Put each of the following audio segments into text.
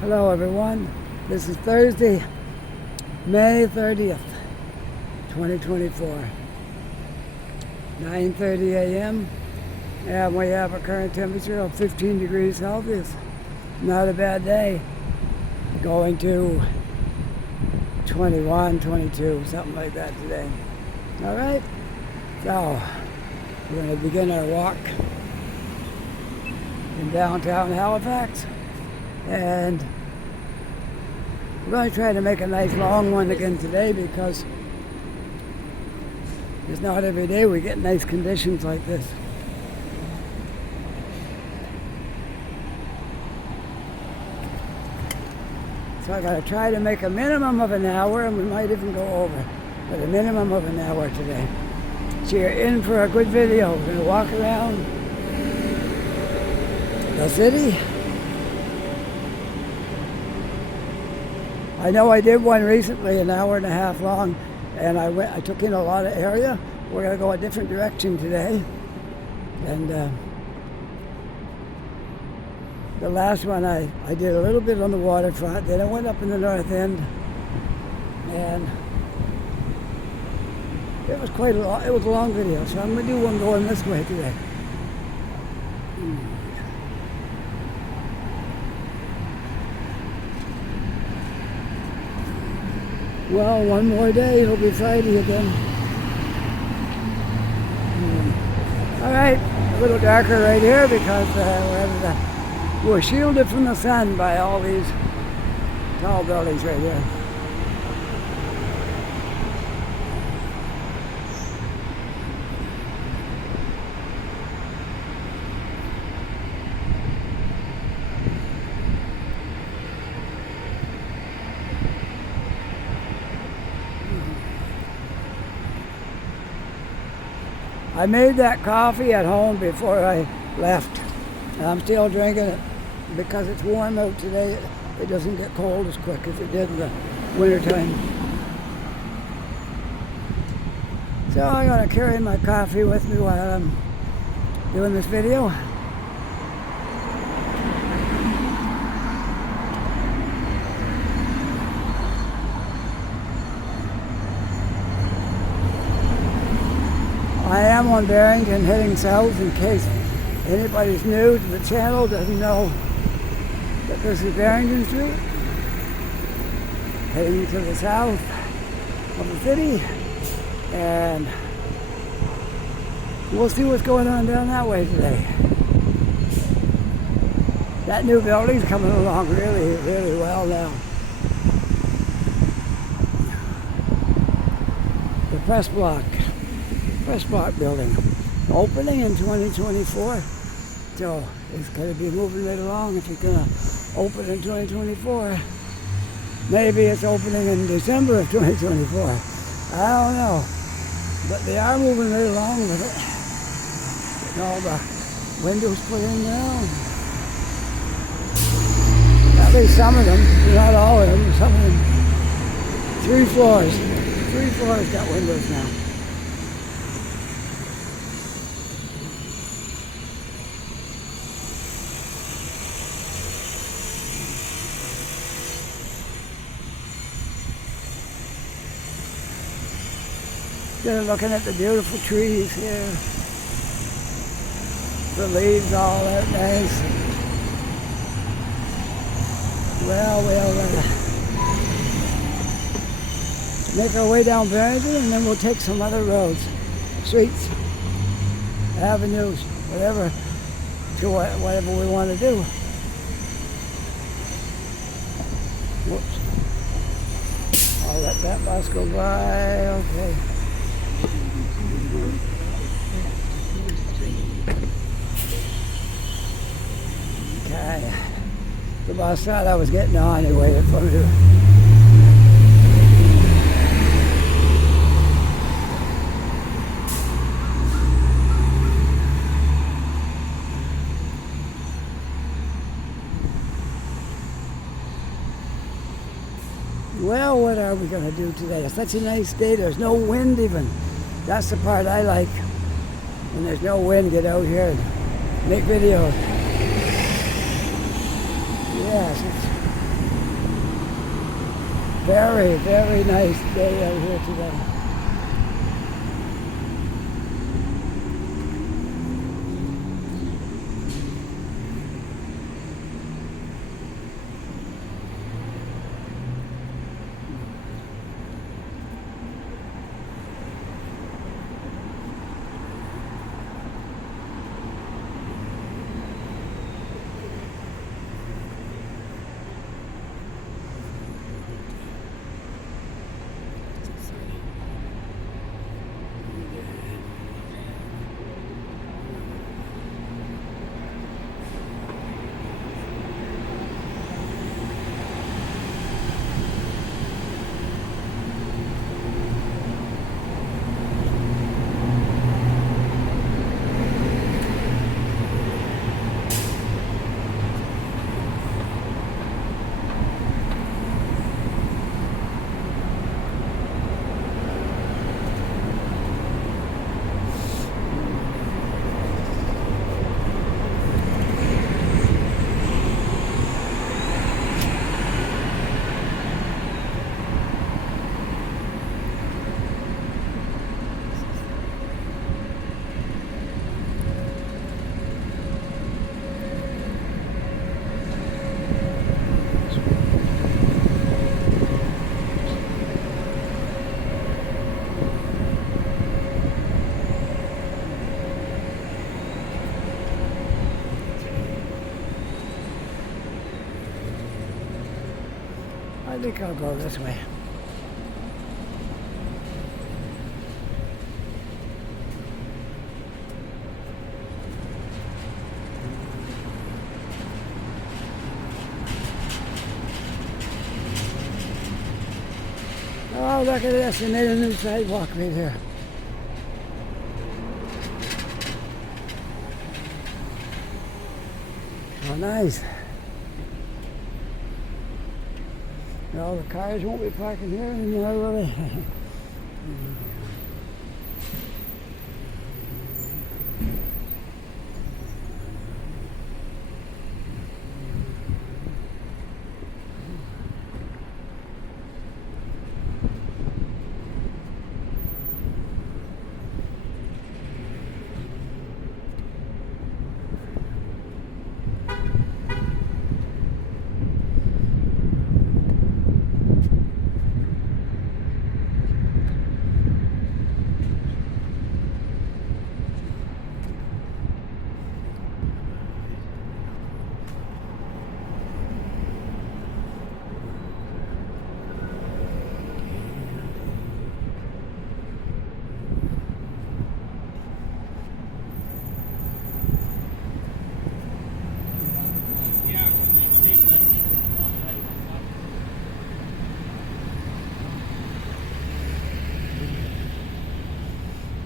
Hello everyone, this is Thursday, May 30th, 2024, 9:30 a.m. and we have a current temperature of 15 degrees Celsius. Not a bad day. Going to 21, 22, something like that today. Alright, so we're going to begin our walk in downtown Halifax. And we're going to try to make a nice long one again today because it's not every day we get nice conditions like this. So I got to try to make a minimum of an hour, and we might even go over, but a minimum of an hour today. So you're in for a good video. We're going to walk around the city. I know I did one recently, an hour and a half long, and I took in a lot of area. We're going to go a different direction today. And the last one I did a little bit on the waterfront, then I went up in the north end, and it was quite it was a long video, so I'm going to do one going this way today. Well, one more day, it'll be Friday again. All right, a little darker right here because we're shielded from the sun by all these tall buildings right here. I made that coffee at home before I left. And I'm still drinking it because it's warm out today. It doesn't get cold as quick as it did in the wintertime. So I'm going to carry my coffee with me while I'm doing this video. I am on Barrington heading south in case anybody's new to the channel doesn't know that this is Barrington Street. Heading to the south of the city, and we'll see what's going on down that way today. That new building's coming along really, really well now. The press block building opening in 2024, so it's going to be moving right along. If it's going to open in 2024, maybe it's opening in December of 2024, I don't know, but they are moving right along with it. Getting all the windows put in now, at least some of them, not all of them, some of them. 3 floors got windows now. They're looking at the beautiful trees here. The leaves all out nice. Well, we'll make our way down Barrington, and then we'll take some other roads, streets, avenues, whatever, to whatever we want to do. Whoops. I'll let that bus go by. Okay. Okay. The bus thought I was getting on, he waited for me to. Well, what are we going to do today? It's such a nice day. There's no wind even. That's the part I like. When there's no wind, get out here and make videos. Yes, Very, very nice day out here today. I think I'll go this way. Oh, look at this, they made a new sidewalk right here. Oh, nice. Well, the cars won't be parking here anymore, will they?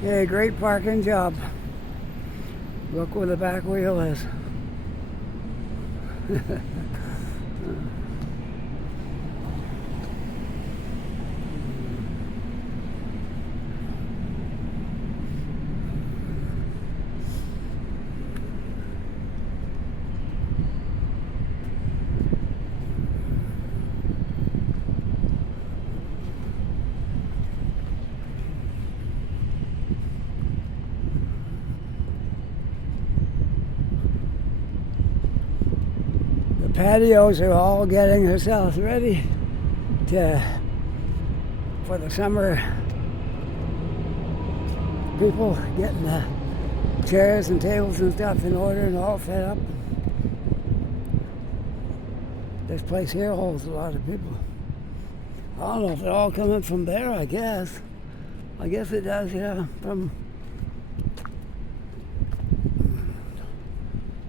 Yeah, great parking job. Look where the back wheel is. Patios are all getting themselves ready for the summer. People getting the chairs and tables and stuff in order and all set up. This place here holds a lot of people. I don't know if they're all coming from there, I guess. I guess it does, yeah. From,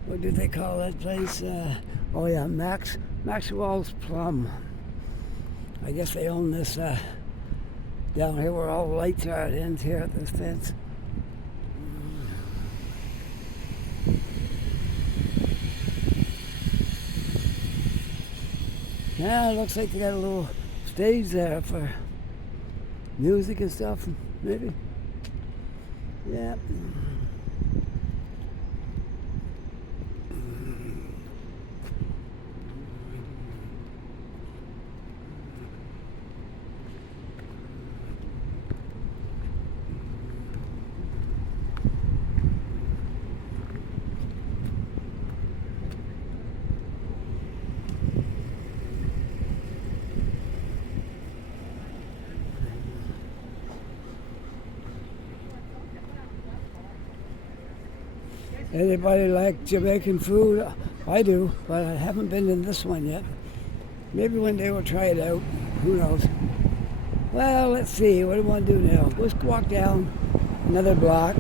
what did they call that place? Oh yeah, Maxwell's Plum. I guess they own this down here where all the lights are. It ends here at this fence. Yeah, it looks like they got a little stage there for music and stuff, maybe. Yeah. Anybody like Jamaican food? I do, but I haven't been in this one yet. Maybe one day we'll try it out. Who knows? Well, let's see. What do we want to do now? Let's walk down another block.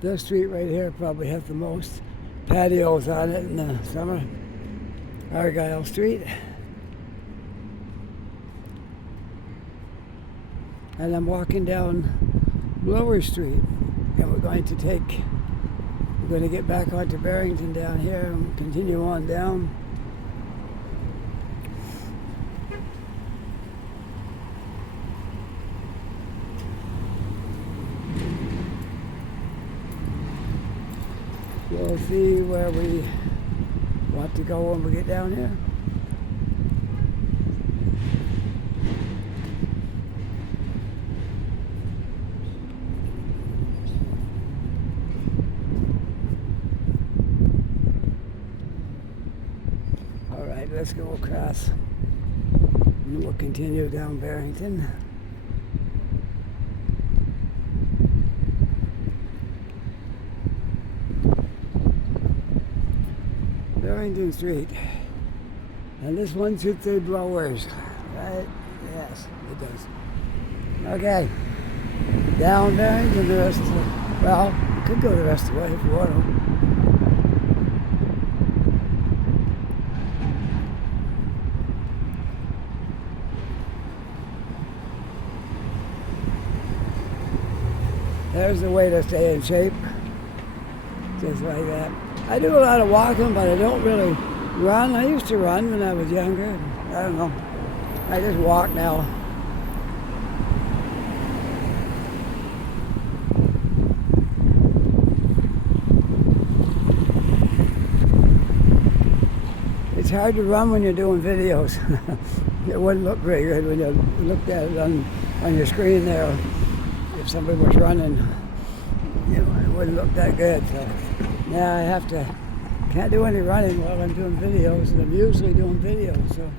This street right here probably has the most patios on it in the summer. Argyle Street. And I'm walking down Lower Street, and we're going to get back onto Barrington down here and continue on down. We'll see where we want to go when we get down here. All right, let's go across and we'll continue down Barrington. Barrington Street. And this one should say blowers, right? Yes, it does. Okay. Down Barrington, the rest of the, well, you could go the rest of the way if you want to. There's the way to stay in shape. Just like that. I do a lot of walking, but I don't really run. I used to run when I was younger. I don't know. I just walk now. It's hard to run when you're doing videos. It wouldn't look very good when you looked at it on your screen there. If somebody was running, you know, it wouldn't look that good. So now can't do any running while I'm doing videos, and I'm usually doing videos. So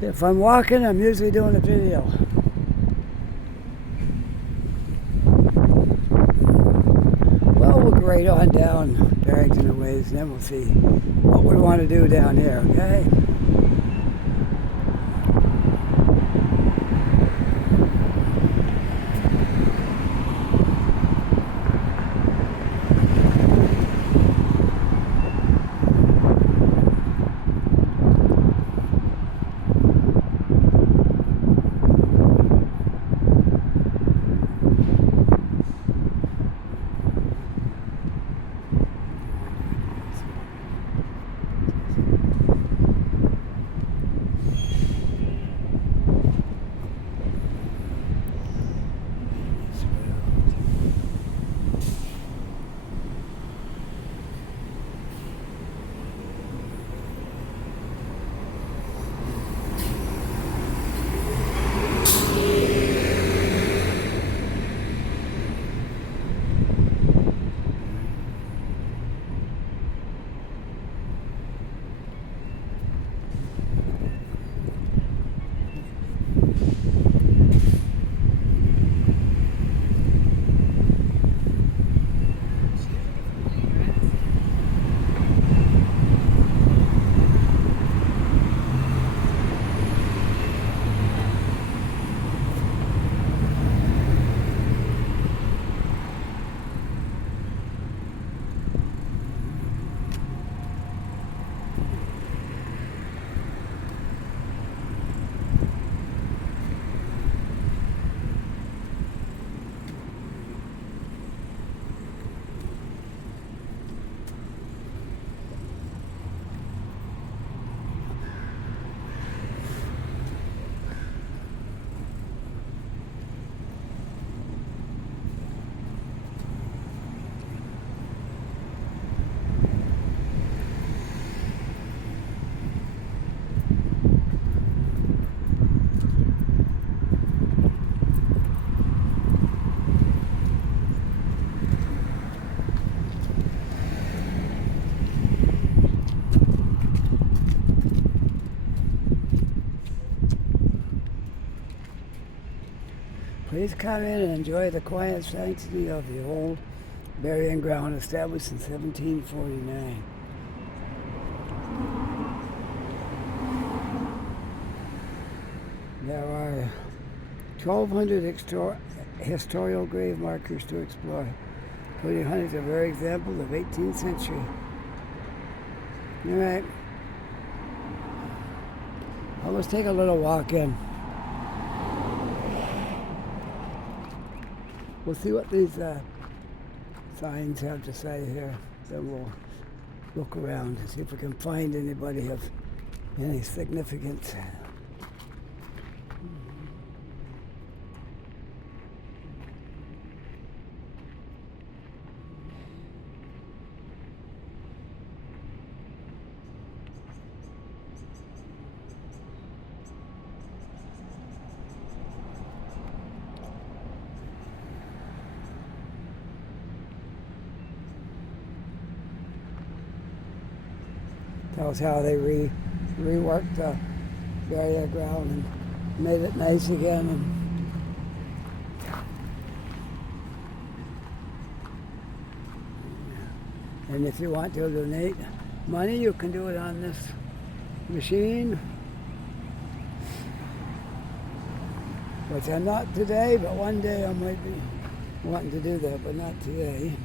if I'm walking, I'm usually doing a video. Well, we'll grade on down Barrington a ways, and then we'll see what we want to do down here, okay? Please come in and enjoy the quiet sanctity of the old burying ground established in 1749. There are 1,200 historical grave markers to explore, including hundreds of rare examples of 18th century. All right. Let's take a little walk in. We'll see what these signs have to say here. Then we'll look around and see if we can find anybody of any significance. Tells how they reworked the burial ground and made it nice again. And if you want to donate money, you can do it on this machine. Which I'm not today, but one day I might be wanting to do that, but not today.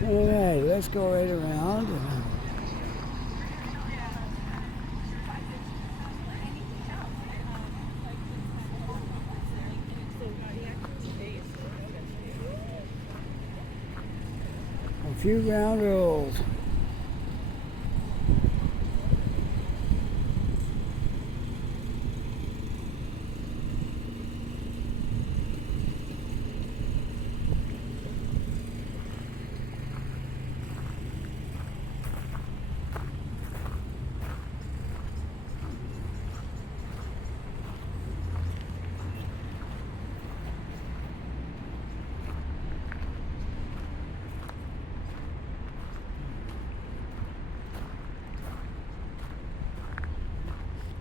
All right, let's go right around. A few ground rules.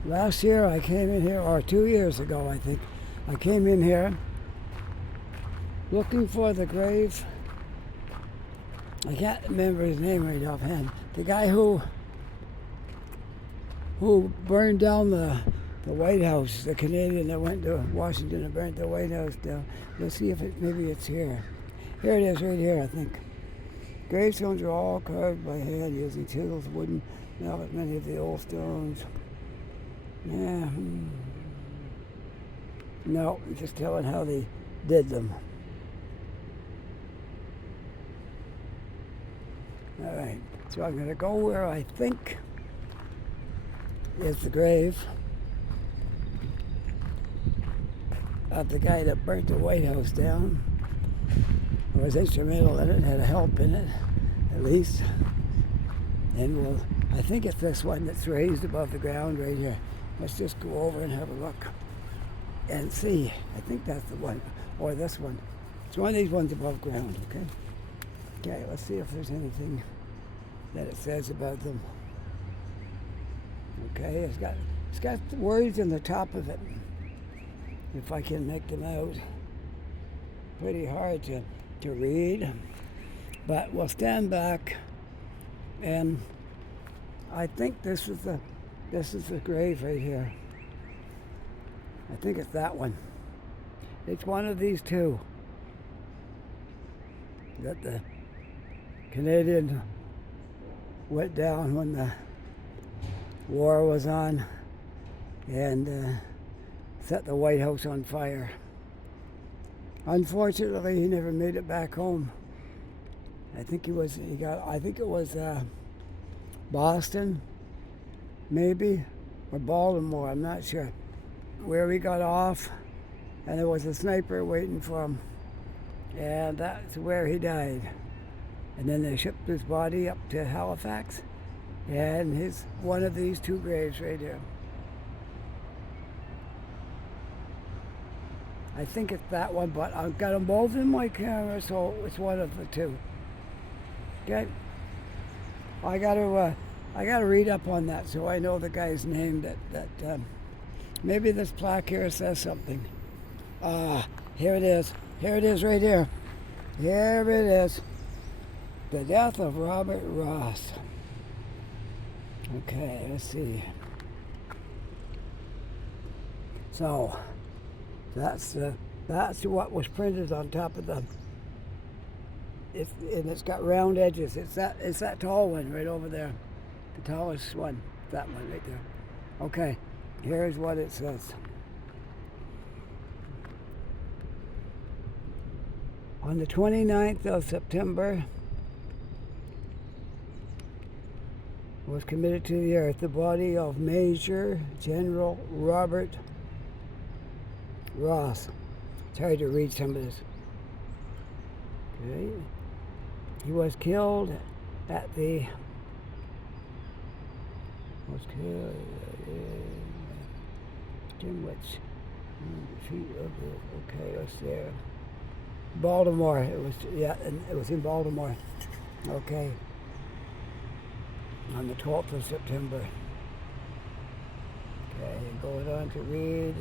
Last year I came in here, or 2 years ago I think, I came in here looking for the grave. I can't remember his name right offhand. The guy who burned down the White House, the Canadian that went to Washington and burnt the White House down. Let's see if maybe it's here. Here it is right here, I think. Gravestones are all carved by hand using chisels, wooden, mallet, many of the old stones. Yeah. No, just telling how they did them. All right, so I'm going to go where I think is the grave of the guy that burnt the White House down. Or was instrumental in it, had a help in it, at least. And I think it's this one that's raised above the ground right here. Let's just go over and have a look and see. I think that's the one, or this one. It's one of these ones above ground, okay? Okay, let's see if there's anything that it says about them. Okay, it's got words in the top of it, if I can make them out. Pretty hard to read, but we'll stand back, and I think this is the grave right here. I think it's that one. It's one of these two that the Canadian went down when the war was on and set the White House on fire. Unfortunately, he never made it back home. I think it was Boston, maybe, or Baltimore, I'm not sure, where he got off, and there was a sniper waiting for him, and that's where he died. And then they shipped his body up to Halifax, and his one of these two graves right here. I think it's that one, but I've got them both in my camera, so it's one of the two. Okay. I gotta read up on that so I know the guy's name. Maybe this plaque here says something. Here it is. Here it is, right here. Here it is. The death of Robert Ross. Okay, let's see. So that's what was printed on top of the. And it's got round edges. It's that tall one right over there, the tallest one. That one right there. Okay, here's what it says. On the 29th of September was committed to the earth the body of Major General Robert Ross. It's hard to read some of this. Okay. He was killed at the Dimwich. Okay, let's see. Baltimore. It was in Baltimore. Okay. On the 12th of September. Okay, going on to read.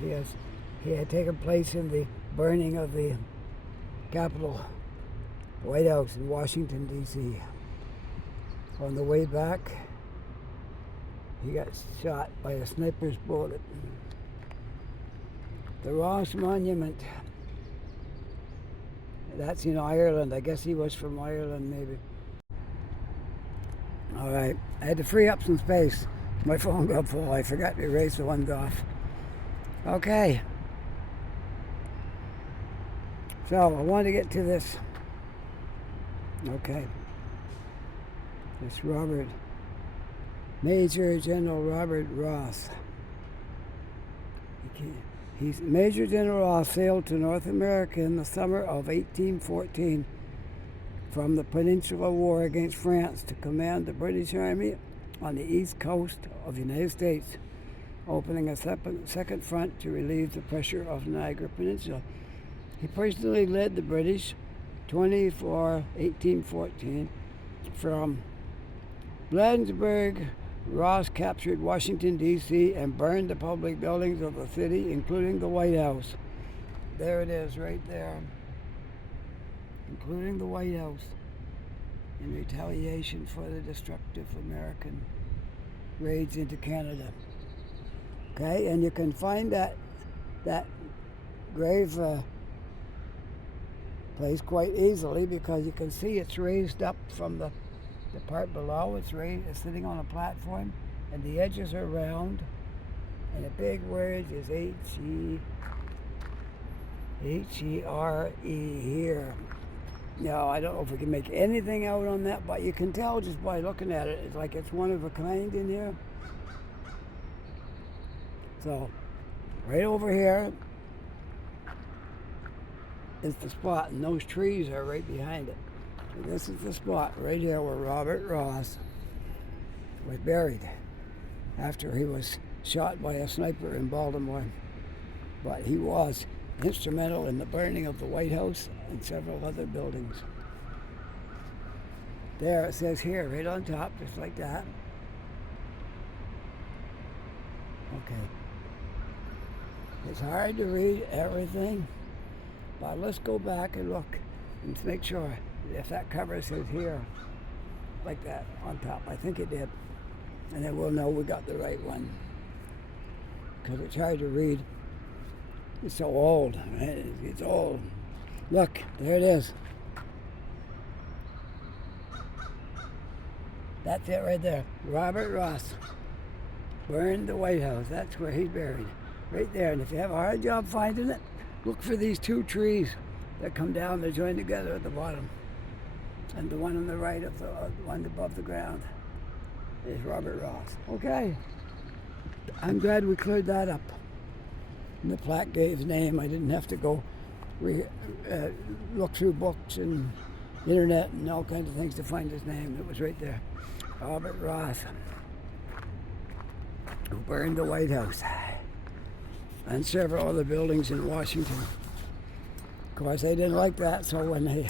Yes, he had taken place in the burning of the Capitol White House in Washington, D.C. On the way back, he got shot by a sniper's bullet. The Ross Monument, that's in Ireland. I guess he was from Ireland, maybe. All right, I had to free up some space. My phone got full. I forgot to erase the ones off. Okay. So I want to get to this. Okay. This Major General Robert Ross. Major General Ross sailed to North America in the summer of 1814 from the Peninsular War against France to command the British Army on the east coast of the United States, opening a second front to relieve the pressure of Niagara Peninsula. He personally led the British 1814 from Bladensburg. Ross captured Washington, D.C. and burned the public buildings of the city, including the White House. There it is, right there. Including the White House, in retaliation for the destructive American raids into Canada. Okay, and you can find that grave place quite easily because you can see it's raised up from the part below. It's sitting on a platform, and the edges are round, and the big word is H-E-R-E here. Now, I don't know if we can make anything out on that, but you can tell just by looking at it. It's like it's one of a kind in here. So, right over here is the spot, and those trees are right behind it. So this is the spot right here where Robert Ross was buried after he was shot by a sniper in Baltimore. But he was instrumental in the burning of the White House and several other buildings. There it says here, right on top, just like that. Okay. It's hard to read everything, but let's go back and look and make sure if that cover says here, like that, on top. I think it did. And then we'll know we got the right one. Because it's hard to read. It's so old, right? It's old. Look, there it is. That's it right there. Robert Ross burned the White House. That's where he's buried. Right there. And if you have a hard job finding it, look for these two trees that come down. They're joined together at the bottom. And the one on the right of the one above the ground is Robert Ross. Okay. I'm glad we cleared that up. And the plaque gave his name. I didn't have to go look through books and internet and all kinds of things to find his name. It was right there. Robert Ross, who burned the White House. and several other buildings in Washington. Of course, they didn't like that, so when they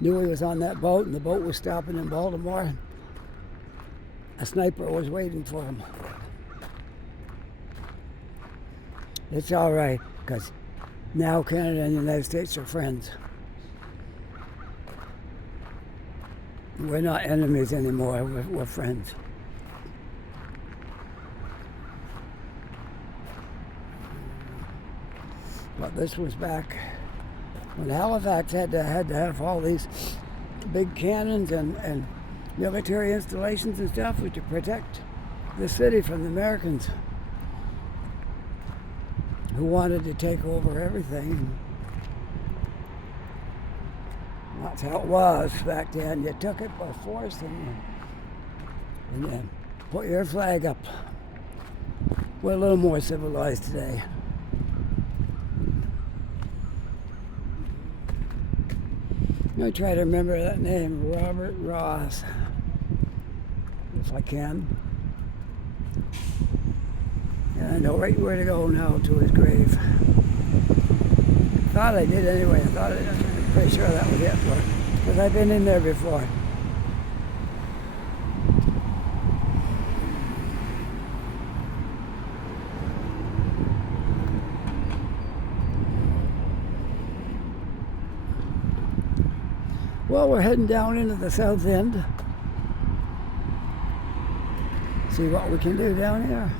knew he was on that boat and the boat was stopping in Baltimore, a sniper was waiting for him. It's all right, because now Canada and the United States are friends. We're not enemies anymore, we're friends. But this was back when Halifax had to have all these big cannons and military installations and stuff to protect the city from the Americans who wanted to take over everything. That's how it was back then. You took it by force and then put your flag up. We're a little more civilized today. I try to remember that name, Robert Ross, if I can. And I know right where to go now to his grave. Thought I did anyway. I'm pretty sure that was it, because I've been in there before. Well, we're heading down into the south end. See what we can do down here.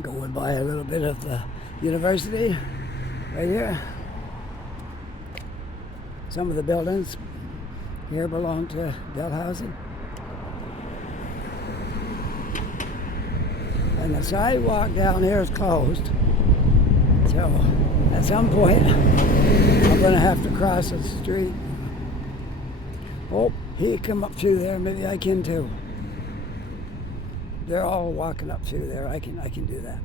Going by a little bit of the university right here. Some of the buildings here belong to Dalhousie. And the sidewalk down here is closed. So at some point, I'm going to have to cross the street. Oh, he come up through there. Maybe I can too. They're all walking up through there. I can do that.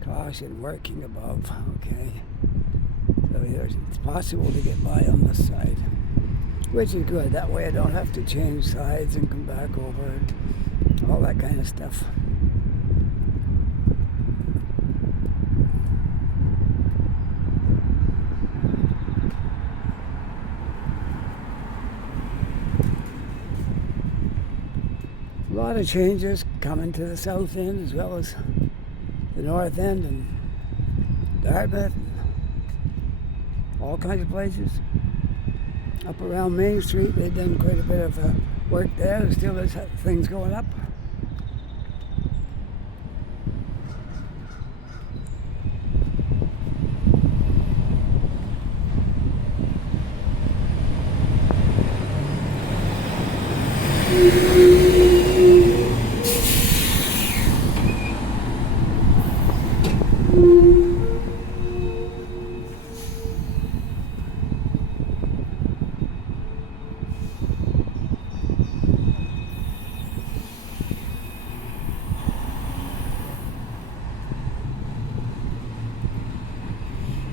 Caution working above. Okay. So it's possible to get by on this side, which is good. That way I don't have to change sides and come back over and all that kind of stuff. A lot of changes coming to the south end as well as the north end and Dartmouth, all kinds of places. Up around Main Street, they've done quite a bit of work there. There still is things going up.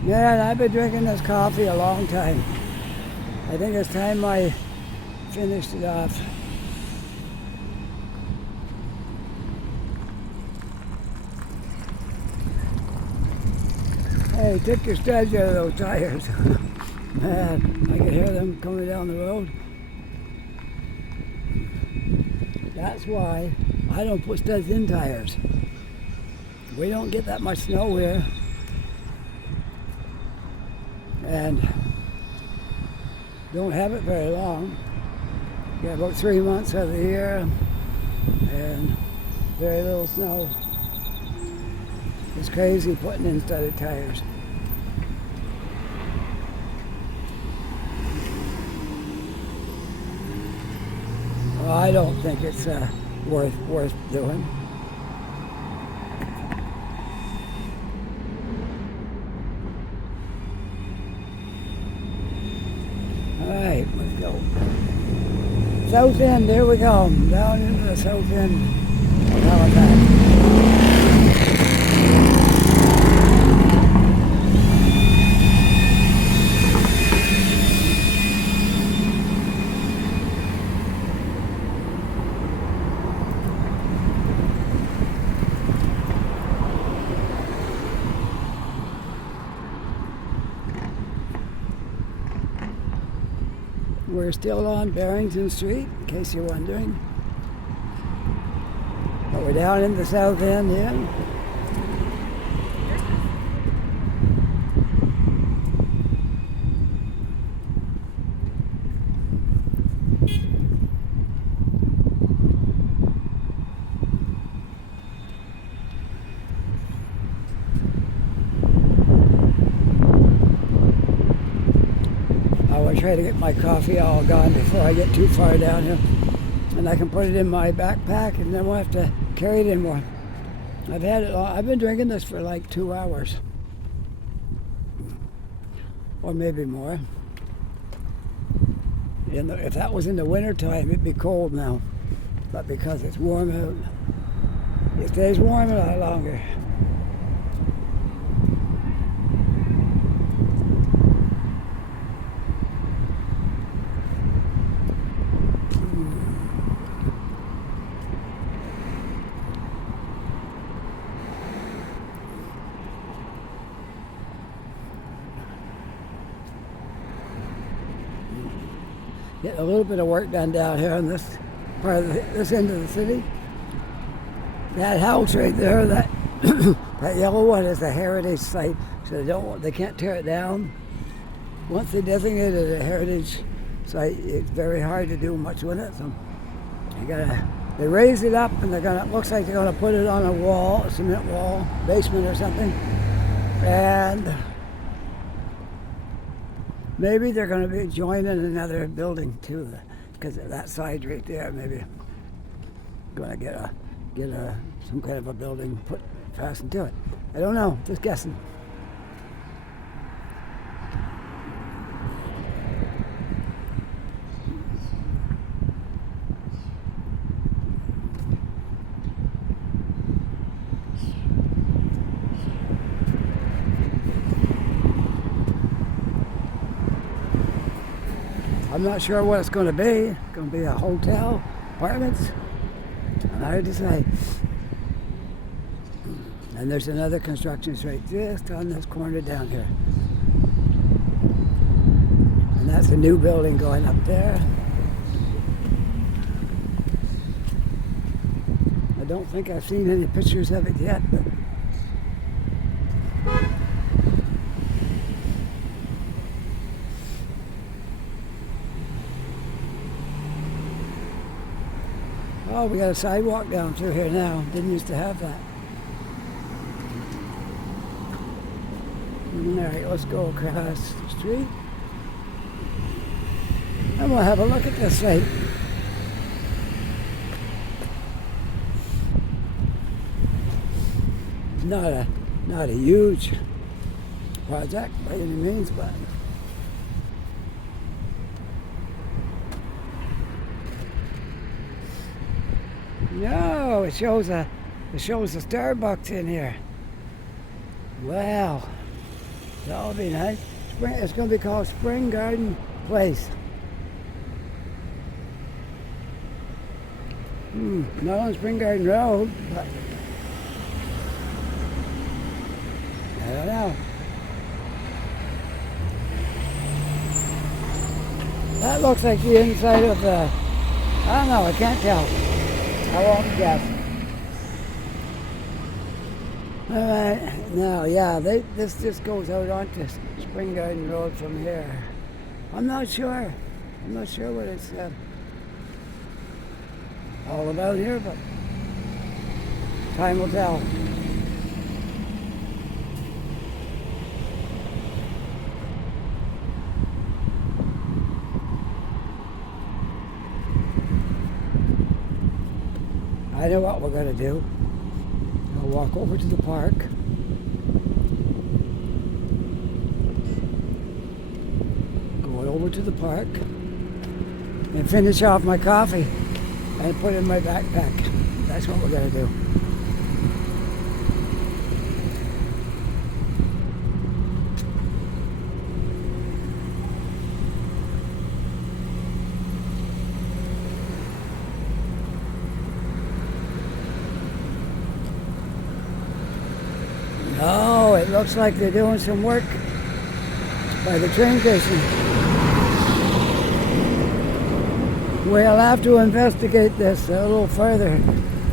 Man, I've been drinking this coffee a long time. I think it's time I finished it off. Hey, take your studs out of those tires. Man, I can hear them coming down the road. That's why I don't put studs in tires. We don't get that much snow here. And don't have it very long. Got about 3 months of the year and very little snow. It's crazy putting in studded tires. Well, I don't think it's worth doing. Alright, let's go. South end, there we go. Down into the south end of Halifax. We're still on Barrington Street, in case you're wondering. But we're down in the south end here. I want to try to get my coffee all gone before I get too far down here. And I can put it in my backpack and then we'll have to carry it in more. I've had it all. I've been drinking this for like 2 hours. Or maybe more. If that was in the winter time, it'd be cold now. But because it's warm out, it stays warm a lot longer. Get a little bit of work done down here in this part of this end of the city. That house right there, that that yellow one, is a heritage site, so they can't tear it down. Once they designate it a heritage site, it's very hard to do much with it. So they raise it up, and looks like they're gonna put it on a wall, a cement wall, basement or something, and maybe they're going to be joining another building too, because of that side right there. Maybe going to get some kind of a building fastened to it. I don't know. Just guessing. I'm not sure what it's going to be. It's going to be a hotel, apartments, hard to say. And there's another construction site just on this corner down here. And that's a new building going up there. I don't think I've seen any pictures of it yet, but oh, we got a sidewalk down through here now. Didn't used to have that. All right, let's go across the street. And we'll have a look at this site. Not a huge project by any means, but no, it shows a Starbucks in here. Wow, that'll be nice. It's going to be called Spring Garden Place. Not on Spring Garden Road, but I don't know. That looks like the inside of the, I don't know, I can't tell. I won't guess. Alright, now, yeah, this just goes out onto Spring Garden Road from here. I'm not sure what it's all about here, but time will tell. I know what we're going to do. I'll walk over to the park. Going over to the park and finish off my coffee and put it in my backpack. That's what we're going to do. Oh, it looks like they're doing some work by the train station. We'll have to investigate this a little further,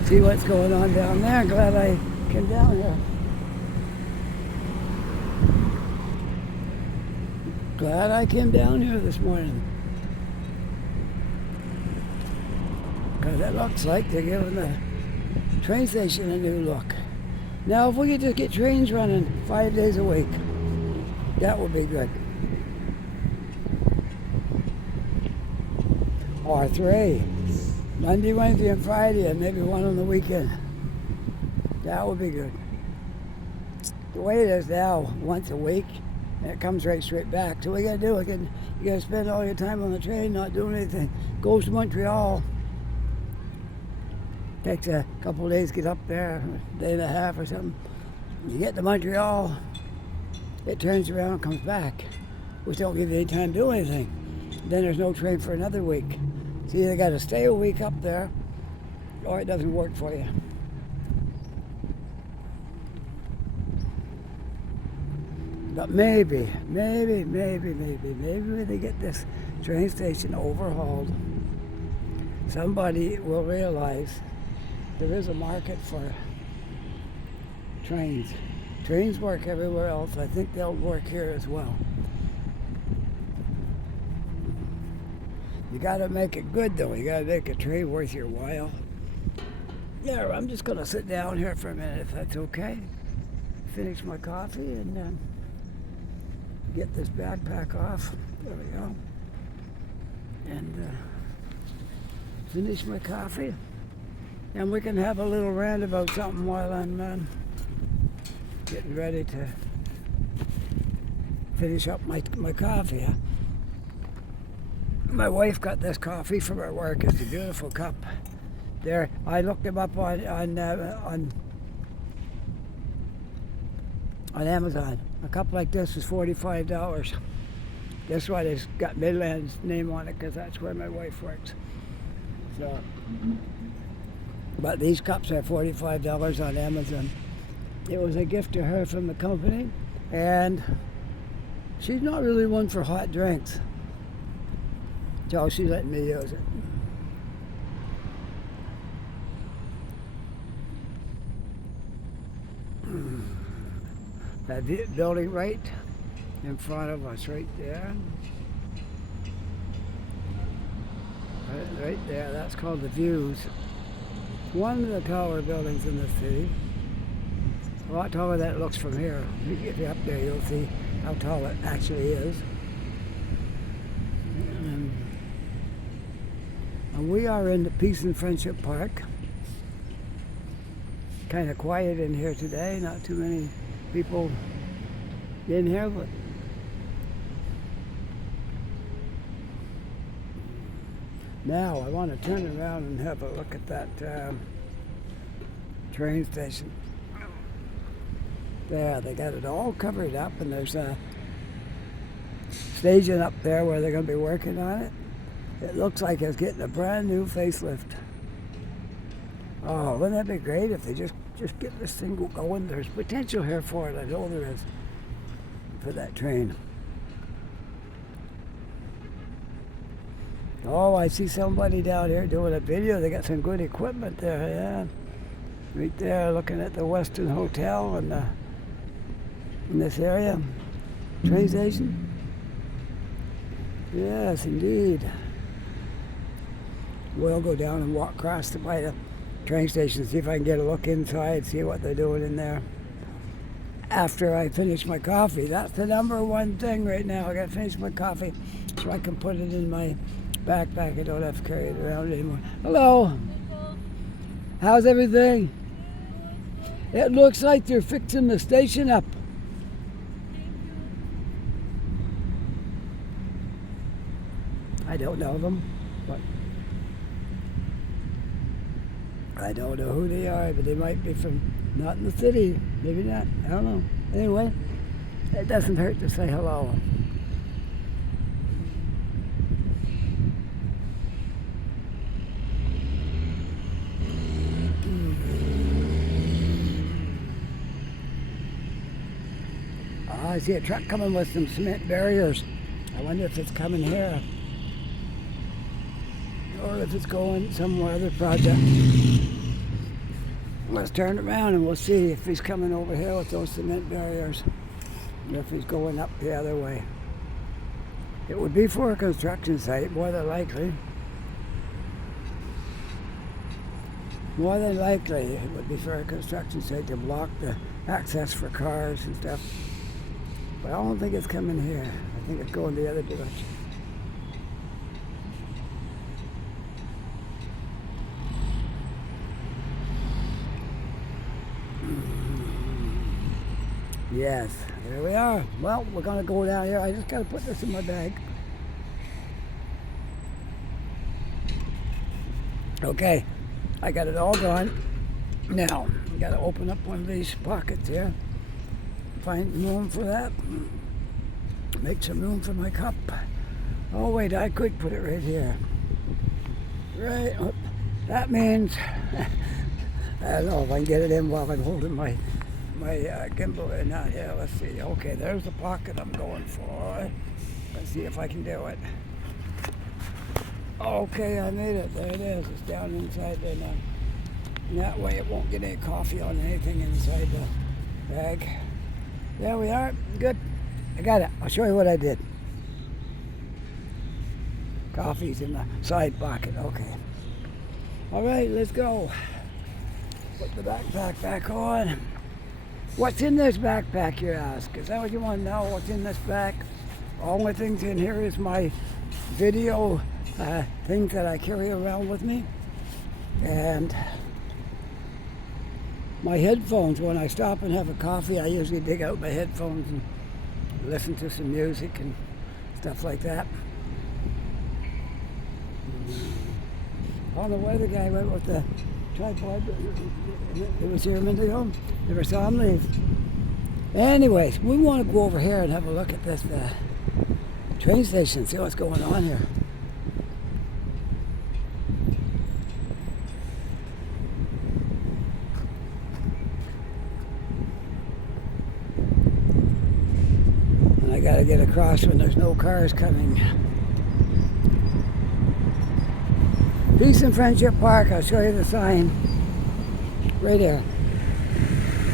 see what's going on down there. Glad I came down here. Glad I came down here this morning. Because it looks like they're giving the train station a new look. Now, if we could just get trains running 5 days a week, that would be good. Or 3. Monday, Wednesday, and Friday, and maybe one on the weekend. That would be good. The way it is now, once a week, and it comes right straight back. So what you gotta do, you gotta spend all your time on the train not doing anything. Goes to Montreal. Takes a couple of days to get up there, a day and a half or something. You get to Montreal, it turns around and comes back, which don't give you any time to do anything. Then there's no train for another week. So you either got to stay a week up there, or it doesn't work for you. But maybe when they get this train station overhauled, somebody will realize there is a market for trains. Trains work everywhere else. I think they'll work here as well. You gotta make it good though. You gotta make a train worth your while. Yeah, I'm just gonna sit down here for a minute if that's okay. Finish my coffee and get this backpack off. There we go. And finish my coffee. And we can have a little rant about something while I'm getting ready to finish up my coffee. Huh? My wife got this coffee from her work. It's a beautiful cup. There, I looked them up on Amazon. A cup like this is $45. This one has got Midland's name on it because that's where my wife works. So, but these cups are $45 on Amazon. It was a gift to her from the company, and she's not really one for hot drinks. So she's letting me use it. That building right in front of us, right there. Right there, that's called the Views. One of the taller buildings in the city. A lot taller than it looks from here. If you're up there, you'll see how tall it actually is. And we are in the Peace and Friendship Park. Kind of quiet in here today, not too many people in here, but now I want to turn around and have a look at that train station. There, they got it all covered up, and there's a staging up there where they're going to be working on it. It looks like it's getting a brand new facelift. Oh, wouldn't that be great if they just get this thing going? There's potential here for it. I know there is for that train. Oh, I see somebody down here doing a video. They got some good equipment there, yeah. Right there, looking at the Western Hotel and in this area. Train station. Yes, indeed. We'll go down and walk across by the train station, see if I can get a look inside, see what they're doing in there. After I finish my coffee, that's the number one thing right now. I gotta finish my coffee so I can put it in my backpack. I don't have to carry it around anymore. Hello. How's everything? It looks like they're fixing the station up. I don't know them, but I don't know who they are, but they might be from not in the city, maybe not, I don't know. Anyway, it doesn't hurt to say hello. I see a truck coming with some cement barriers. I wonder if it's coming here. or if it's going some other project. Let's turn around and we'll see if he's coming over here with those cement barriers, or if he's going up the other way. It would be for a construction site, more than likely. More than likely, it would be for a construction site to block the access for cars and stuff. But I don't think it's coming here. I think it's going the other direction. Yes, here we are. Well, we're going to go down here. I just got to put this in my bag. Okay, I got it all done. Now, I got to open up one of these pockets here. Find room for that. Make some room for my cup. Oh, wait, I could put it right here. Right. Oh, that means, I don't know if I can get it in while I'm holding my gimbal in out here. Let's see. Okay, there's the pocket I'm going for. Let's see if I can do it. Okay, I made it. There it is. It's down inside there now. And that way it won't get any coffee on anything inside the bag. There we are. Good. I got it. I'll show you what I did. Coffee's in the side pocket. Okay. All right, let's go. Put the backpack back on. What's in this backpack, you ask? Is that what you want to know? What's in this bag? Only things in here is my video things that I carry around with me, and my headphones. When I stop and have a coffee, I usually dig out my headphones and listen to some music and stuff like that. I don't know where the guy went with the tripod. It was here a minute ago. Never saw him leave. Anyways, we want to go over here and have a look at this train station, see what's going on here. And I got to get across when there's no cars coming. Peace and Friendship Park. I'll show you the sign right there.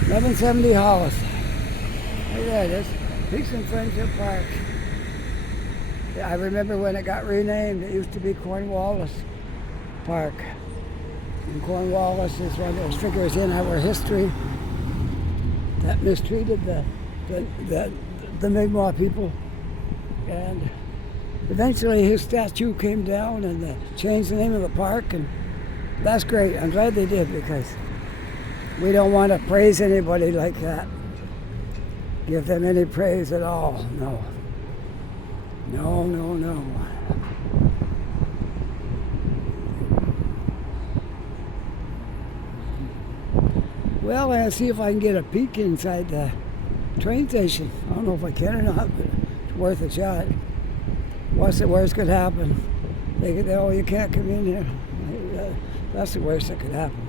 1170 Hollis. Right there it is. Peace and Friendship Park. Yeah, I remember when it got renamed. It used to be Cornwallis Park. And Cornwallis is one of those figures in our history that mistreated the Mi'kmaq people. And eventually his statue came down and they changed the name of the park, and that's great. I'm glad they did, because we don't want to praise anybody like that. Give them any praise at all. No. No, no, no. Well, I'll see if I can get a peek inside the train station. I don't know if I can or not, but it's worth a shot. What's the worst could happen? They could, oh, you can't come in here. That's the worst that could happen.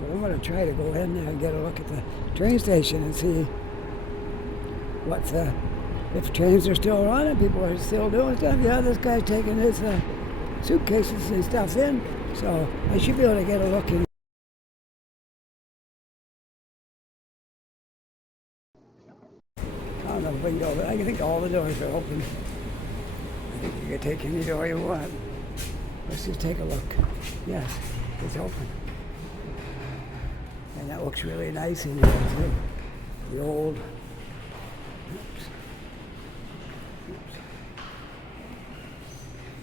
But I'm going to try to go in there and get a look at the train station and see what's if trains are still running, people are still doing stuff. Yeah, this guy's taking his suitcases and stuff in, so I should be able to get a look in. On the window, but I think all the doors are open. I think you can take any door you want. Let's just take a look. Yes, it's open. And that looks really nice in here too. The old,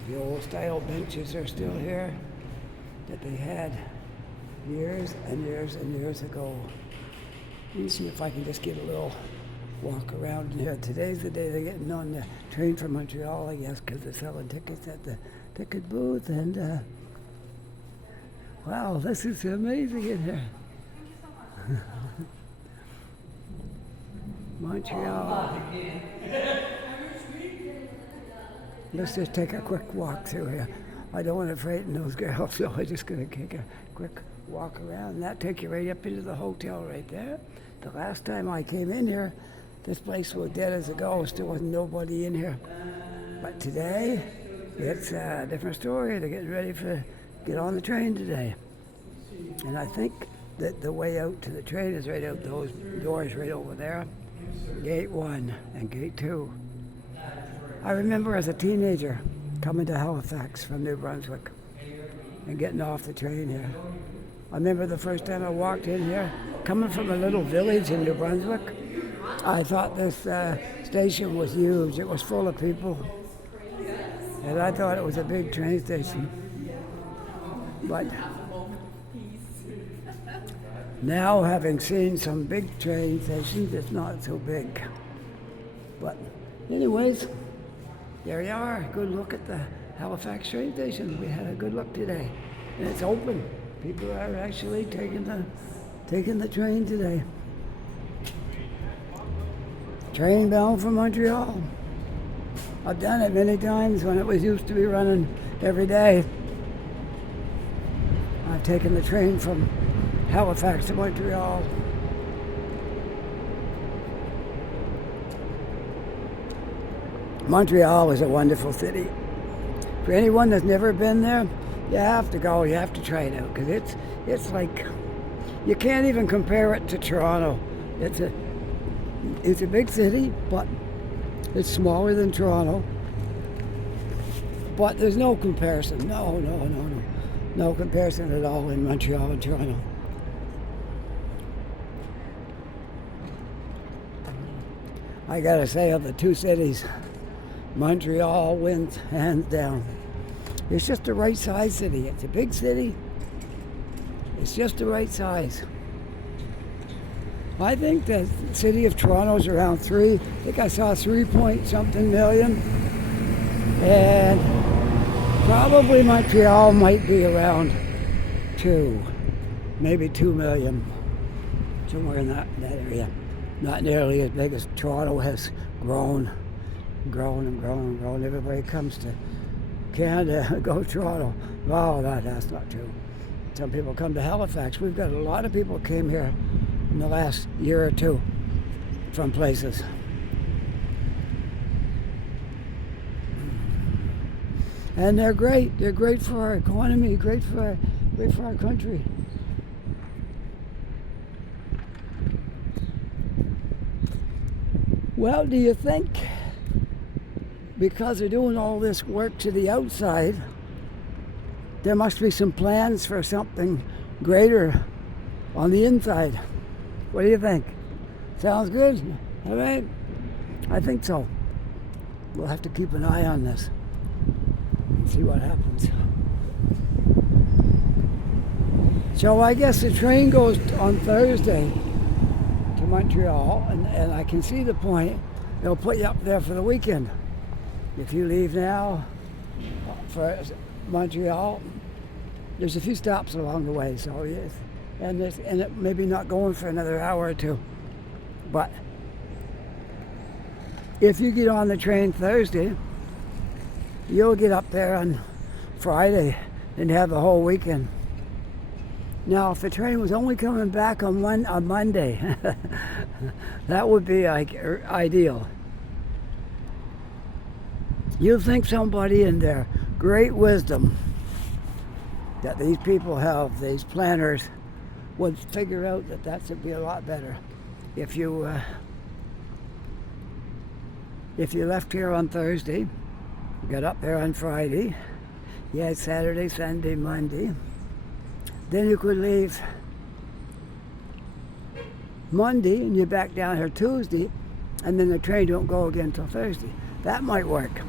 the old style benches are still here that they had years and years and years ago. Let me see if I can just get a little walk around in here. Today's the day they're getting on the train from Montreal, I guess, because they're selling tickets at the ticket booth. And wow, this is amazing in here. Montreal. Let's just take a quick walk through here. I don't want to frighten those girls, so I'm just going to take a quick walk around. And that takes you right up into the hotel right there. The last time I came in here, this place was dead as a ghost. There wasn't nobody in here. But today, It's a different story. They're getting ready to get on the train today. And I think that the way out to the train is right out those doors right over there. Gate 1 and Gate 2. I remember as a teenager coming to Halifax from New Brunswick and getting off the train here. I remember the first time I walked in here, coming from a little village in New Brunswick. I thought this station was huge. It was full of people. And I thought it was a big train station. But now, having seen some big train stations, it's not so big. But anyways, there you are. Good look at the Halifax train station. We had a good look today. And it's open. People are actually taking the train today. Train bound for Montreal. I've done it many times when it was used to be running every day. I've taken the train from Halifax to Montreal. Montreal is a wonderful city. For anyone that's never been there, you have to go, you have to try it out, because it's like, you can't even compare it to Toronto. It's a big city, but it's smaller than Toronto. But there's no comparison. No comparison at all in Montreal and Toronto. I gotta say, of the two cities, Montreal wins hands down. It's just the right size city. It's a big city. It's just the right size. I think the city of Toronto's around 3. I think I saw 3-point-something million. And probably Montreal might be around 2, maybe 2 million, somewhere in that area. Not nearly as big as Toronto has grown. Everybody comes to Canada, go to Toronto. Oh, that's not true. Some people come to Halifax. We've got a lot of people came here in the last year or two from places. And they're great. They're great for our economy, great for our country. Well, do you think because they're doing all this work to the outside, there must be some plans for something greater on the inside? What do you think? Sounds good? All right? I think so. We'll have to keep an eye on this and see what happens. So I guess the train goes on Thursday to Montreal, and I can see the point. They'll put you up there for the weekend. If you leave now for Montreal, there's a few stops along the way, so yes, and it may be not going for another hour or two. But if you get on the train Thursday, you'll get up there on Friday and have the whole weekend. Now, if the train was only coming back on Monday, that would be like ideal. You'd think somebody in their great wisdom that these people have, these planners, would figure out that would be a lot better. If you left here on Thursday, got up there on Friday, you had Saturday, Sunday, Monday, then you could leave Monday and you're back down here Tuesday, and then the train don't go again until Thursday. That might work.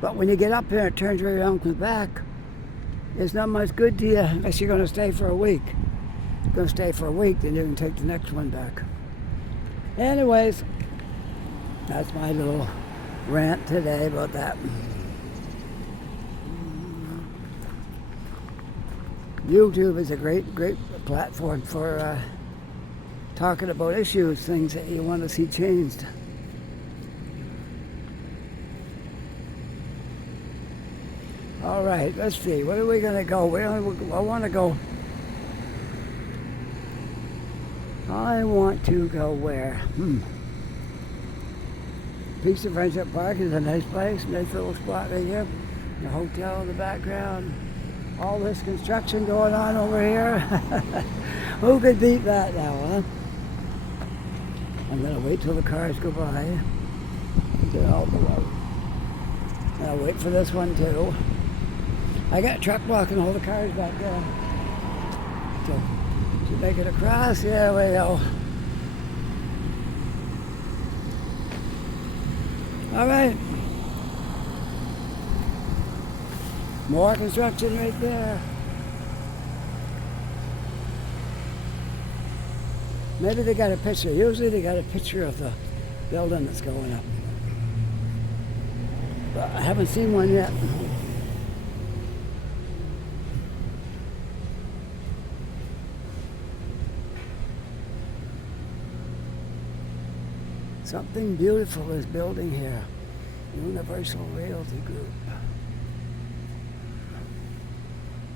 But when you get up here and it turns right around and comes back, it's not much good to you unless you're going to stay for a week. If you're going to stay for a week, then you can take the next one back. Anyways, that's my little rant today about that. YouTube is a great platform for talking about issues, things that you want to see changed. All right, let's see. Where are we going to go? I want to go where? Piece of Friendship Park is a nice place, nice little spot right here. The hotel in the background. All this construction going on over here. Who could beat that now, huh? I'm gonna wait till the cars go by. Get all below. I'll wait for this one too. I got a truck blocking all the cars back there. So, to make it across, yeah, we go. All right. More construction right there. Maybe they got a picture. Usually they got a picture of the building that's going up. But I haven't seen one yet. Something beautiful is building here. Universal Realty Group.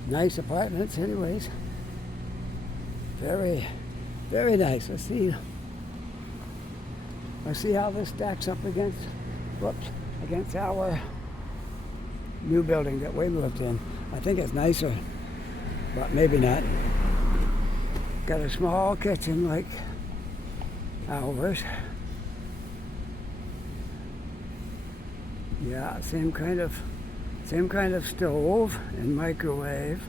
Nice apartments anyways. Very, very nice. Let's see how this stacks up against our new building that we moved in. I think it's nicer, but maybe not. Got a small kitchen like ours. Yeah, same kind of stove and microwave,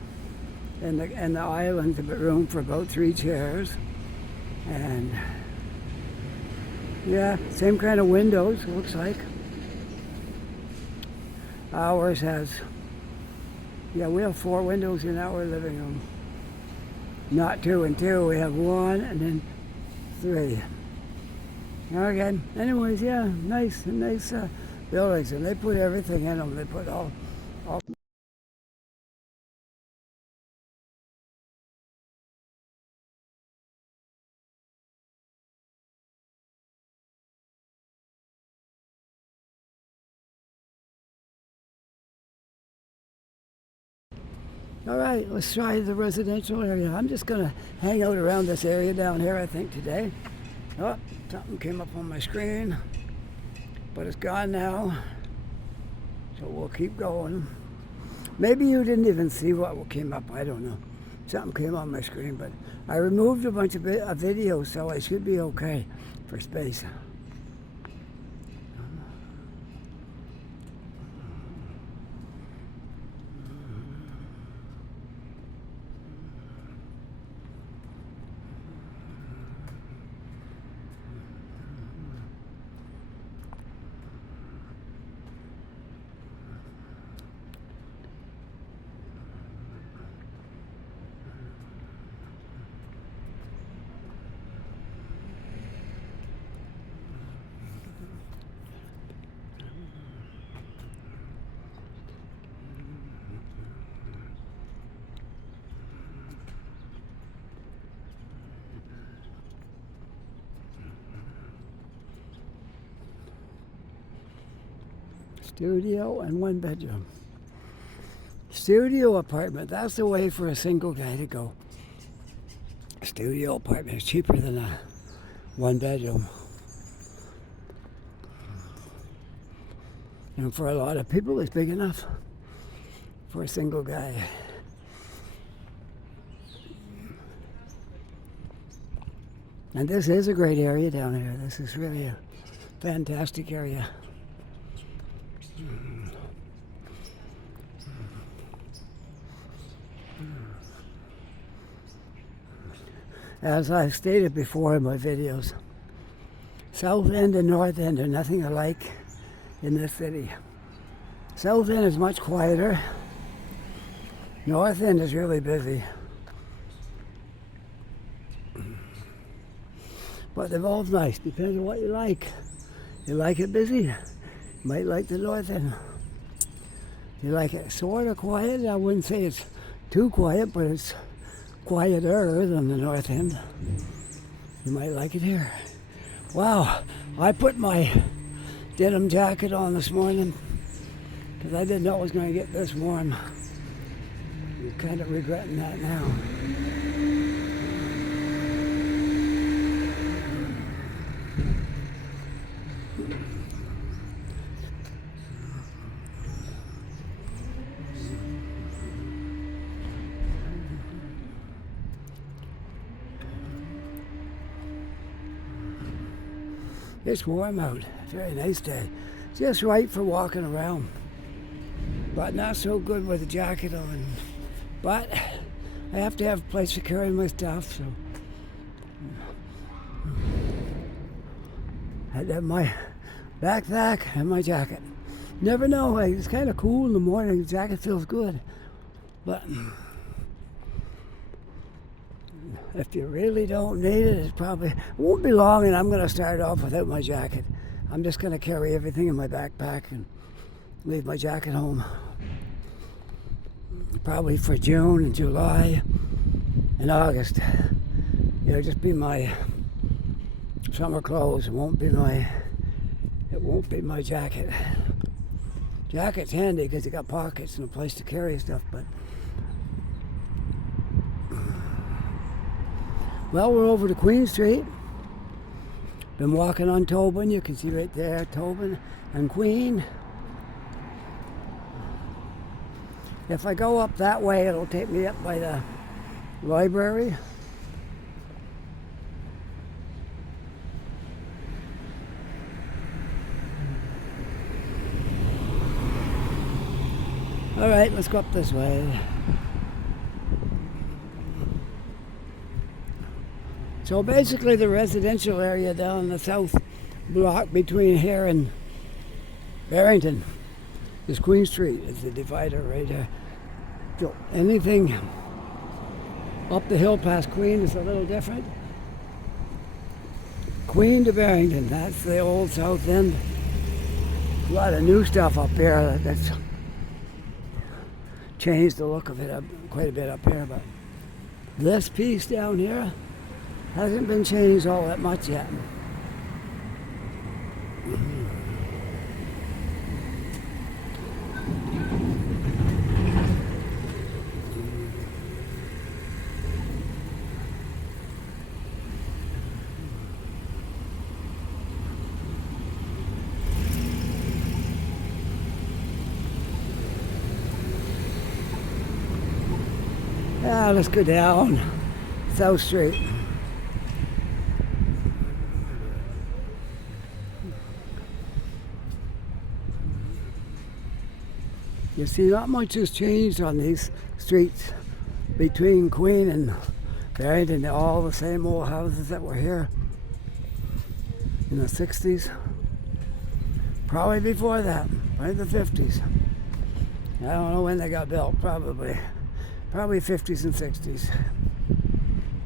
and the island's room for about 3 chairs, and yeah, same kind of windows. Looks like ours has. Yeah, we have 4 windows in our living room. Not 2 and 2. We have 1 and then 3. Okay. Anyways, yeah, nice buildings, and they put everything in them. They put all. All right, let's try the residential area. I'm just gonna hang out around this area down here, I think, today. Oh, something came up on my screen, but it's gone now. So we'll keep going. Maybe you didn't even see what came up. I don't know. Something came on my screen, but I removed a bunch of videos, so I should be okay for space. Studio and 1 bedroom. Studio apartment. That's the way for a single guy to go. Studio apartment is cheaper than a 1 bedroom. And for a lot of people, it's big enough for a single guy. And this is a great area down here. This is really a fantastic area. As I've stated before in my videos, South End and North End are nothing alike in this city. South End is much quieter. North End is really busy. But they're both nice, depends on what you like. You like it busy, you might like the North End. You like it sort of quiet. I wouldn't say it's too quiet, but it's quieter than the North End. You might like it here. Wow, I put my denim jacket on this morning because I didn't know it was going to get this warm. I'm kind of regretting that now. It's warm out. Very nice day. Just right for walking around. But not so good with a jacket on. But I have to have a place to carry my stuff, so I have my backpack and my jacket. Never know, like, it's kind of cool in the morning. The jacket feels good. But if you really don't need it, it won't be long, and I'm going to start off without my jacket. I'm just going to carry everything in my backpack and leave my jacket home. Probably for June and July and August. It'll just be my summer clothes. It won't be my jacket. Jacket's handy because you got pockets and a place to carry stuff, but well, we're over to Queen Street. Been walking on Tobin. You can see right there, Tobin and Queen. If I go up that way, it'll take me up by the library. All right, let's go up this way. So basically the residential area down the south block between here and Barrington is Queen Street. It's the divider right here. So anything up the hill past Queen is a little different. Queen to Barrington, that's the old south end. A lot of new stuff up here that's changed the look of it up quite a bit up here, but this piece down here hasn't been changed all that much yet. Now let's go down South Street. You see, not much has changed on these streets between Queen and Barrington. They're all the same old houses that were here in the 60s. Probably before that, probably the 50s. I don't know when they got built, probably 50s and 60s.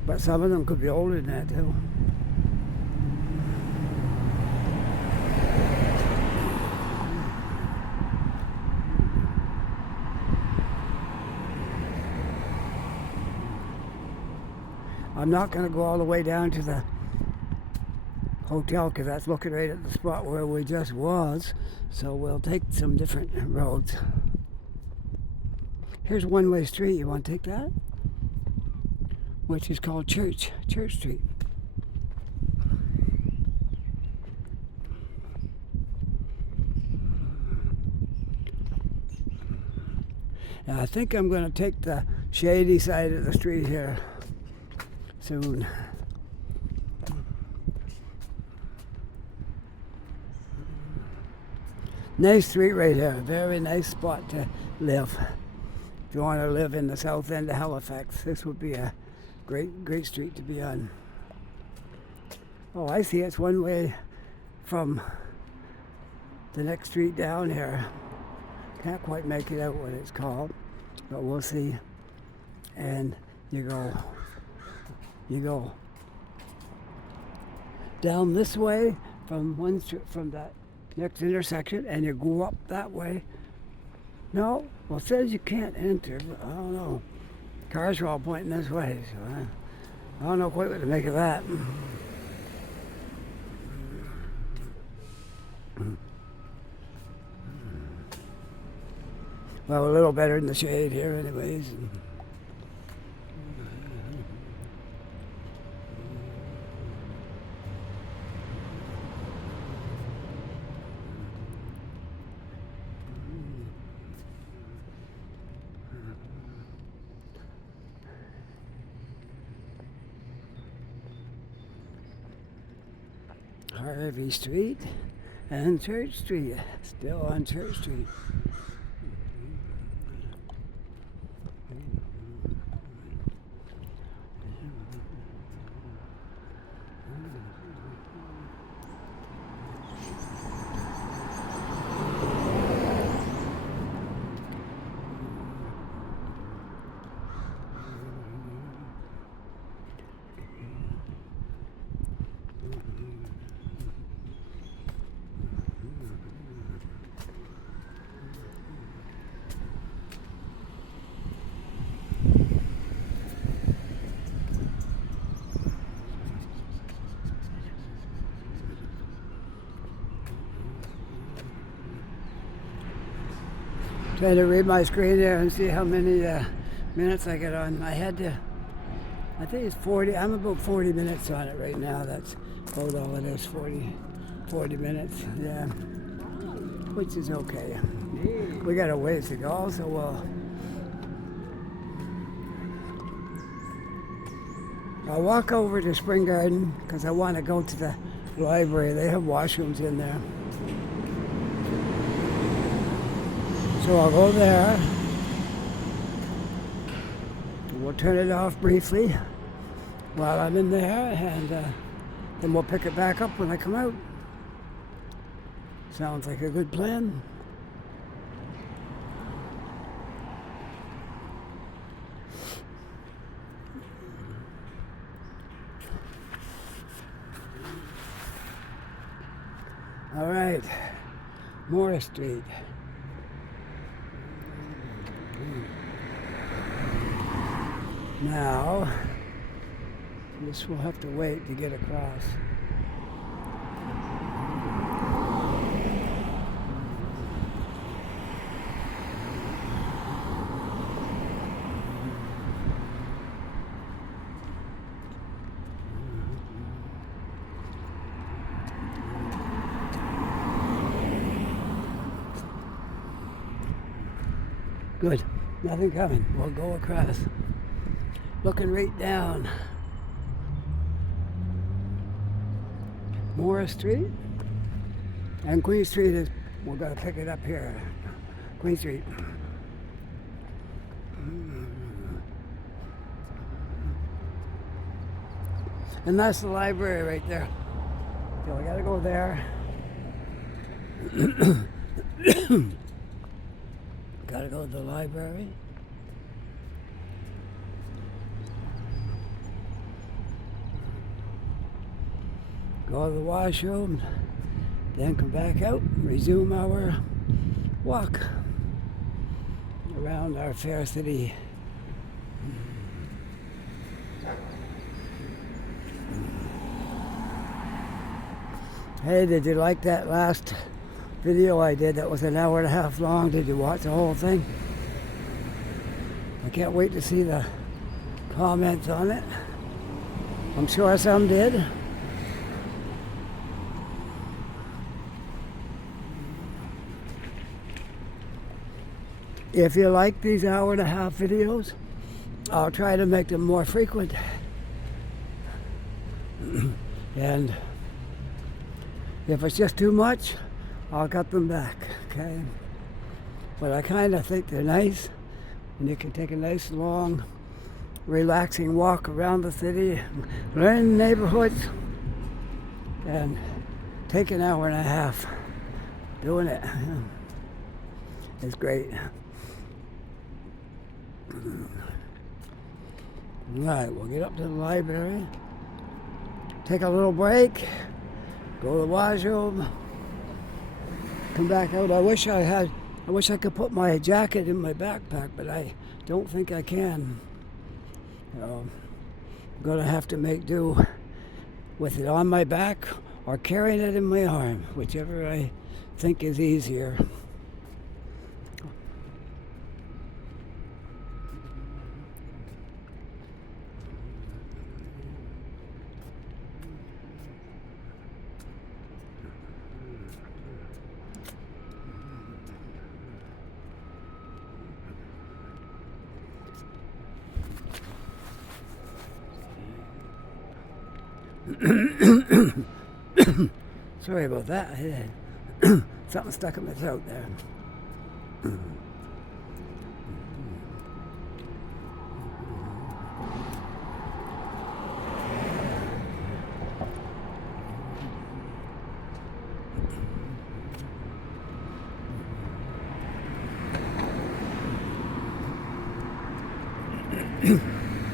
But some of them could be older than that too. I'm not going to go all the way down to the hotel because that's looking right at the spot where we just was. So we'll take some different roads. Here's a one-way street. You want to take that? Which is called Church Street. And I think I'm going to take the shady side of the street here soon. Nice street right here. Very nice spot to live. If you want to live in the south end of Halifax, this would be a great street to be on. Oh, I see. It's one way from the next street down here. Can't quite make it out what it's called, but we'll see. And you go down this way from that next intersection, and you go up that way. No, well, it says you can't enter, but I don't know. Cars are all pointing this way, so I don't know quite what to make of that. Well, a little better in the shade here anyways. Harvey Street and Church Street. Still on Church Street. Trying to read my screen there and see how many minutes I get on. I think it's 40. I'm about 40 minutes on it right now. That's about all it is, 40 minutes. Yeah, which is okay. We got a ways to go, so I'll walk over to Spring Garden because I want to go to the library. They have washrooms in there. So I'll go there. We'll turn it off briefly while I'm in there, and then we'll pick it back up when I come out. Sounds like a good plan. All right, Morris Street. Now, this will have to wait to get across. Good, nothing coming. We'll go across. Looking right down Morris Street and Queen Street is, we're going to pick it up here. Queen Street. And that's the library right there. So I got to go there. Got to go to the library. Go to the washroom, then come back out and resume our walk around our fair city. Hey, did you like that last video I did that was an hour and a half long? Did you watch the whole thing? I can't wait to see the comments on it. I'm sure some did. If you like these hour and a half videos, I'll try to make them more frequent. And if it's just too much, I'll cut them back, okay? But I kind of think they're nice, and you can take a nice, long, relaxing walk around the city, learn the neighborhoods, and take an hour and a half doing it. It's great. Right, we'll get up to the library, take a little break, go to the washroom, come back out. I wish I could put my jacket in my backpack, but I don't think I can. I'm gonna have to make do with it on my back or carrying it in my arm, whichever I think is easier. Sorry about that. Something stuck in my throat there.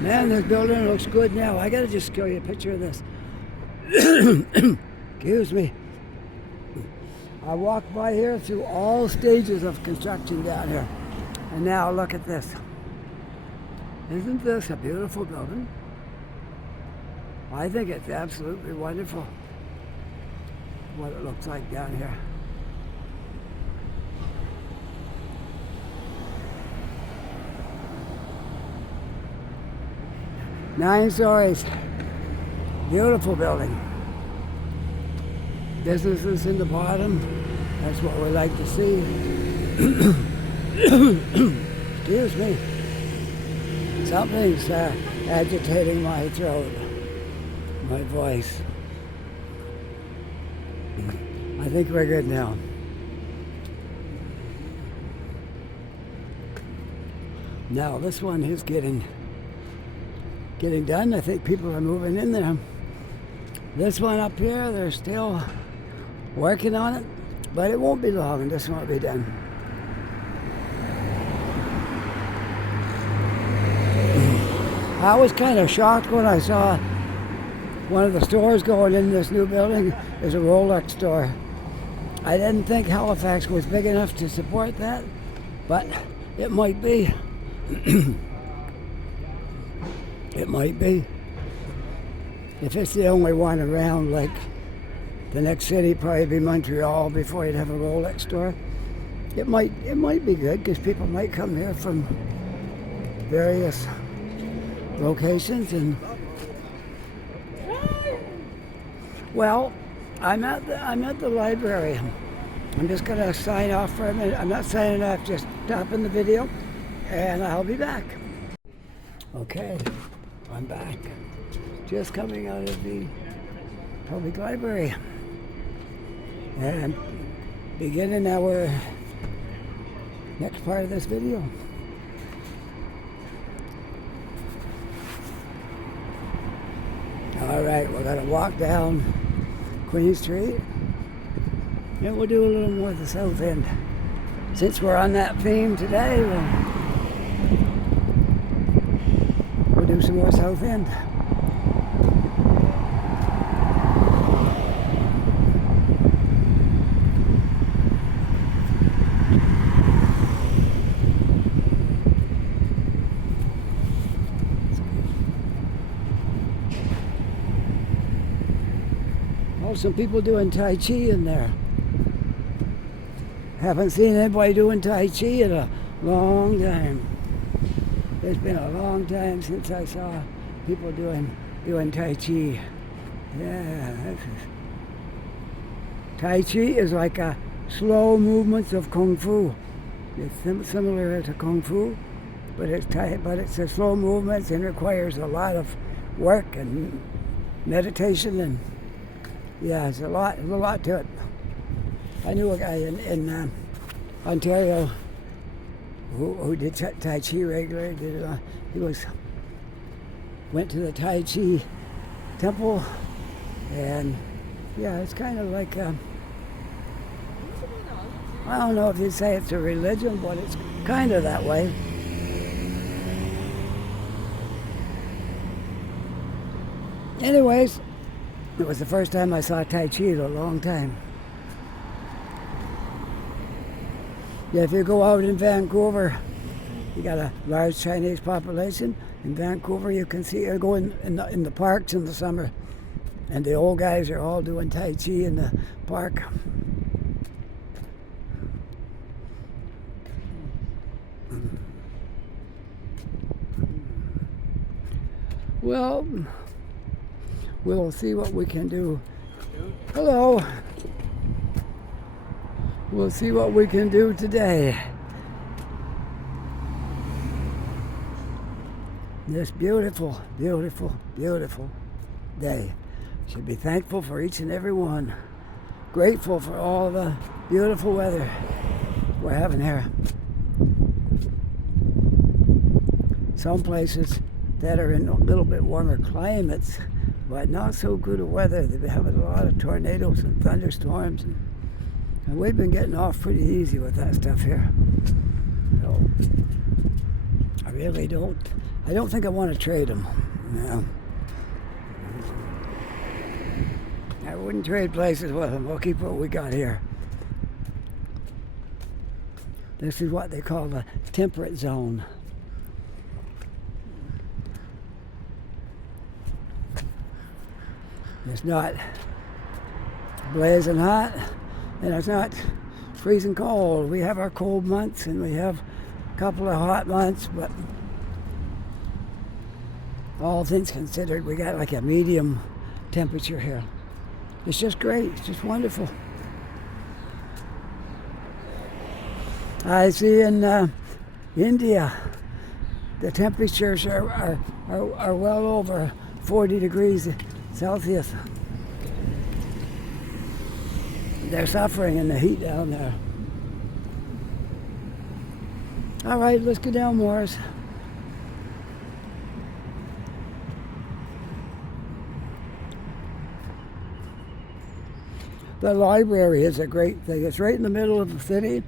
Man, this building looks good now. I gotta just show you a picture of this. Excuse me. I walked by here through all stages of construction down here. And now look at this. Isn't this a beautiful building? I think it's absolutely wonderful what it looks like down here. Nine stories. Beautiful building. Businesses in the bottom. That's what we like to see. Excuse me. Something's agitating my throat, my voice. I think we're good now. Now this one is getting done. I think people are moving in there. This one up here, they're still working on it, but it won't be long and this won't be done. I was kind of shocked when I saw one of the stores going in this new building is a Rolex store. I didn't think Halifax was big enough to support that, but it might be. It might be. If it's the only one around, like the next city probably be Montreal before you'd have a Rolex store. It might be good because people might come here from various locations. And well, I'm at the library. I'm just gonna sign off for a minute. I'm not signing off, just stopping the video, and I'll be back. Okay, I'm back. Just coming out of the public library and beginning our next part of this video. All right, we're gonna walk down Queen Street and we'll do a little more of the south end. Since we're on that theme today, we'll do some more south end. Some people doing Tai Chi in there. Haven't seen anybody doing Tai Chi in a long time. It's been a long time since I saw people doing Tai Chi. Yeah, Tai Chi is like a slow movements of Kung Fu. It's similar to Kung Fu, but it's a slow movements and requires a lot of work and meditation and yeah, there's a lot to it. I knew a guy in Ontario who did Tai Chi regularly. He went to the Tai Chi temple, and yeah, it's kind of like I don't know if you'd say it's a religion, but it's kind of that way. Anyways. It was the first time I saw Tai Chi in a long time. Yeah, if you go out in Vancouver, you got a large Chinese population. In Vancouver, you can see go in the parks in the summer, and the old guys are all doing Tai Chi in the park. Well, we'll see what we can do. Hello. We'll see what we can do today. This beautiful, beautiful, beautiful day. Should be thankful for each and every one. grateful for all the beautiful weather we're having here. Some places that are in a little bit warmer climates, but not so good of weather. They've been having a lot of tornadoes and thunderstorms, and we've been getting off pretty easy with that stuff here. So I really don't think I want to trade them. No. I wouldn't trade places with them. We'll keep what we got here. This is what they call the temperate zone. It's not blazing hot, and it's not freezing cold. We have our cold months, and we have a couple of hot months, but all things considered, we got like a medium temperature here. It's just great. It's just wonderful. I see in India, the temperatures are well over 40 degrees Celsius. They're suffering in the heat down there. All right, let's go down Morris. The library is a great thing. It's right in the middle of the city,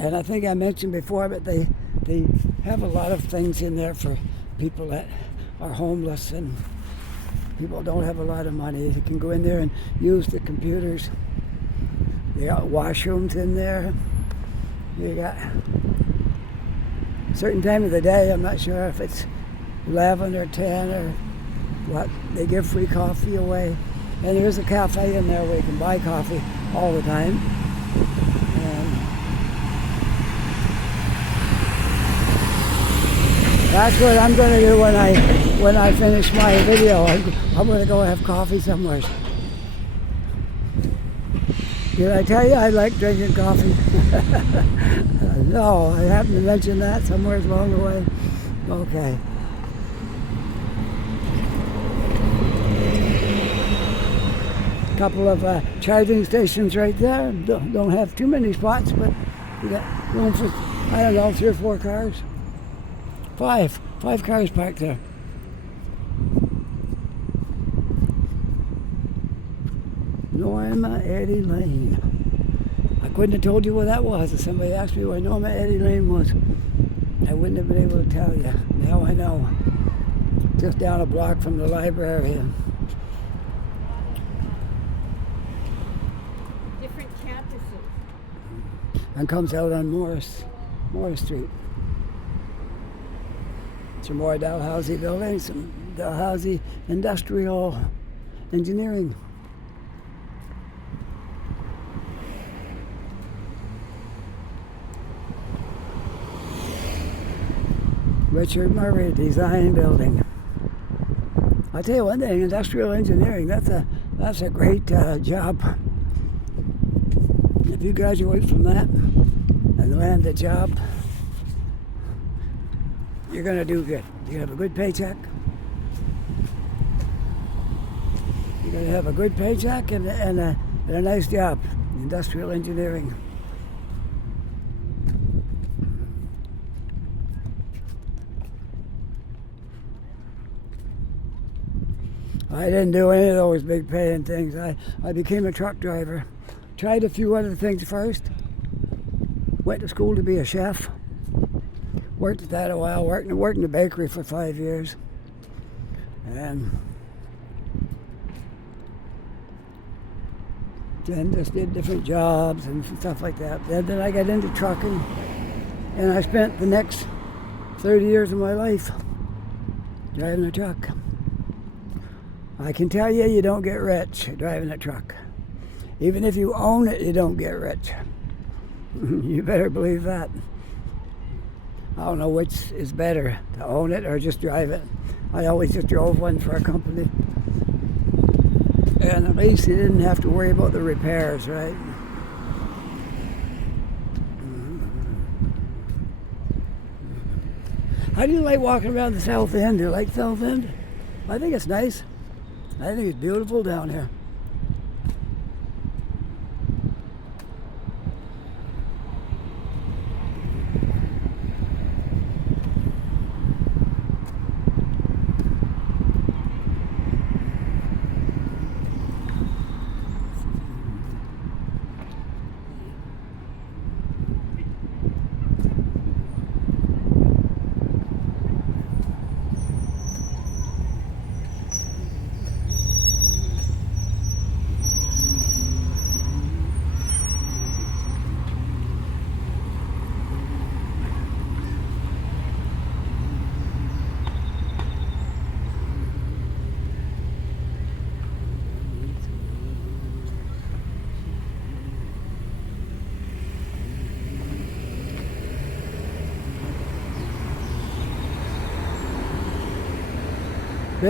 and I think I mentioned before, but they have a lot of things in there for people that are homeless and people don't have a lot of money. They can go in there and use the computers. They got washrooms in there. They got a certain time of the day, I'm not sure if it's 11 or 10 or what, they give free coffee away. And there's a cafe in there where you can buy coffee all the time. And that's what I'm going to do when I finish my video. I'm going to go have coffee somewhere. Did I tell you I like drinking coffee? No, I happened to mention that somewhere along the way. Okay. Couple of charging stations right there. Don't have too many spots, but you got room for, I don't know, 3 or 4 cars. 5 cars parked there. Norma Eddy Lane. I couldn't have told you where that was. If somebody asked me where Norma Eddy Lane was, I wouldn't have been able to tell you. Now I know. Just down a block from the library. Different campuses. And comes out on Morris Street. Some more Dalhousie buildings, some Dalhousie Industrial Engineering. Richard Murray Design Building. I'll tell you one thing, industrial engineering, that's a great job. If you graduate from that and land a job, you're going to do good. You have a good paycheck. You're going to have a good paycheck and a nice job, industrial engineering. I didn't do any of those big paying things. I became a truck driver. Tried a few other things first. Went to school to be a chef. Worked at that a while. Worked in the bakery for 5 years. And then just did different jobs and stuff like that. Then I got into trucking. And I spent the next 30 years of my life driving a truck. I can tell you, you don't get rich driving a truck. Even if you own it, you don't get rich. You better believe that. I don't know which is better, to own it or just drive it. I always just drove one for a company. And at least you didn't have to worry about the repairs, right? How do you like walking around the South End? Do you like South End? I think it's nice. I think it's beautiful down here.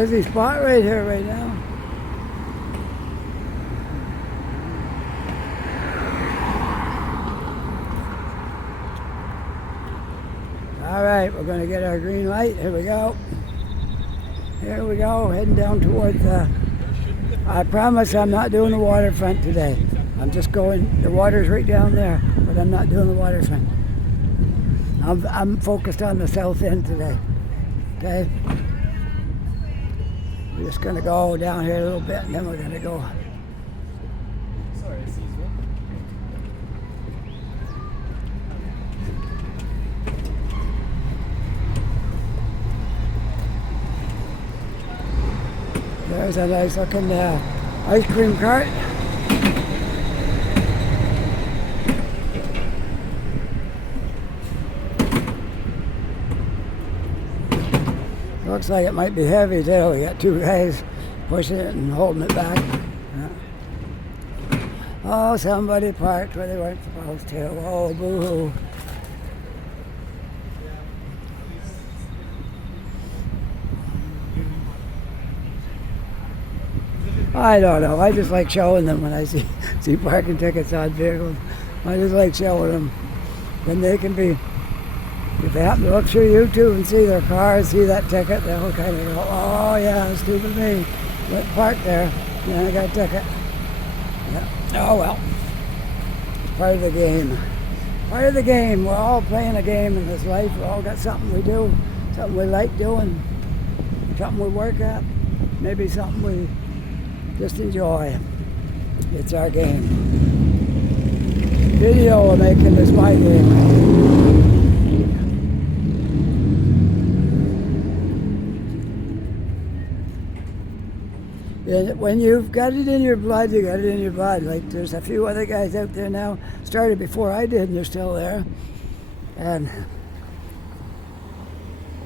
busy spot right here right now. All right, we're going to get our green light. Here we go. Here we go, heading down towards I promise I'm not doing the waterfront today. I'm just going, the water's right down there, but I'm not doing the waterfront. I'm focused on the south end today, okay? We're just gonna go down here a little bit and then we're gonna go. Sorry, Caesar. There's a nice looking ice cream cart. Looks like it might be heavy too. We got two guys pushing it and holding it back. Oh, somebody parked where they weren't supposed to. Oh, boo-hoo. I don't know. I just like showing them when I see parking tickets on vehicles. I just like showing them. Then they can be, if they happen to look through YouTube and see their car, see that ticket, they'll kind of go, oh yeah, stupid me. Went parked there, and I got a ticket. Yeah. Oh well. Part of the game. Part of the game. We're all playing a game in this life. We all got something we do, something we like doing, something we work at, maybe something we just enjoy. It's our game. Video we're making is my game. And when you've got it in your blood, you got it in your blood. Like there's a few other guys out there now, started before I did, and they're still there. And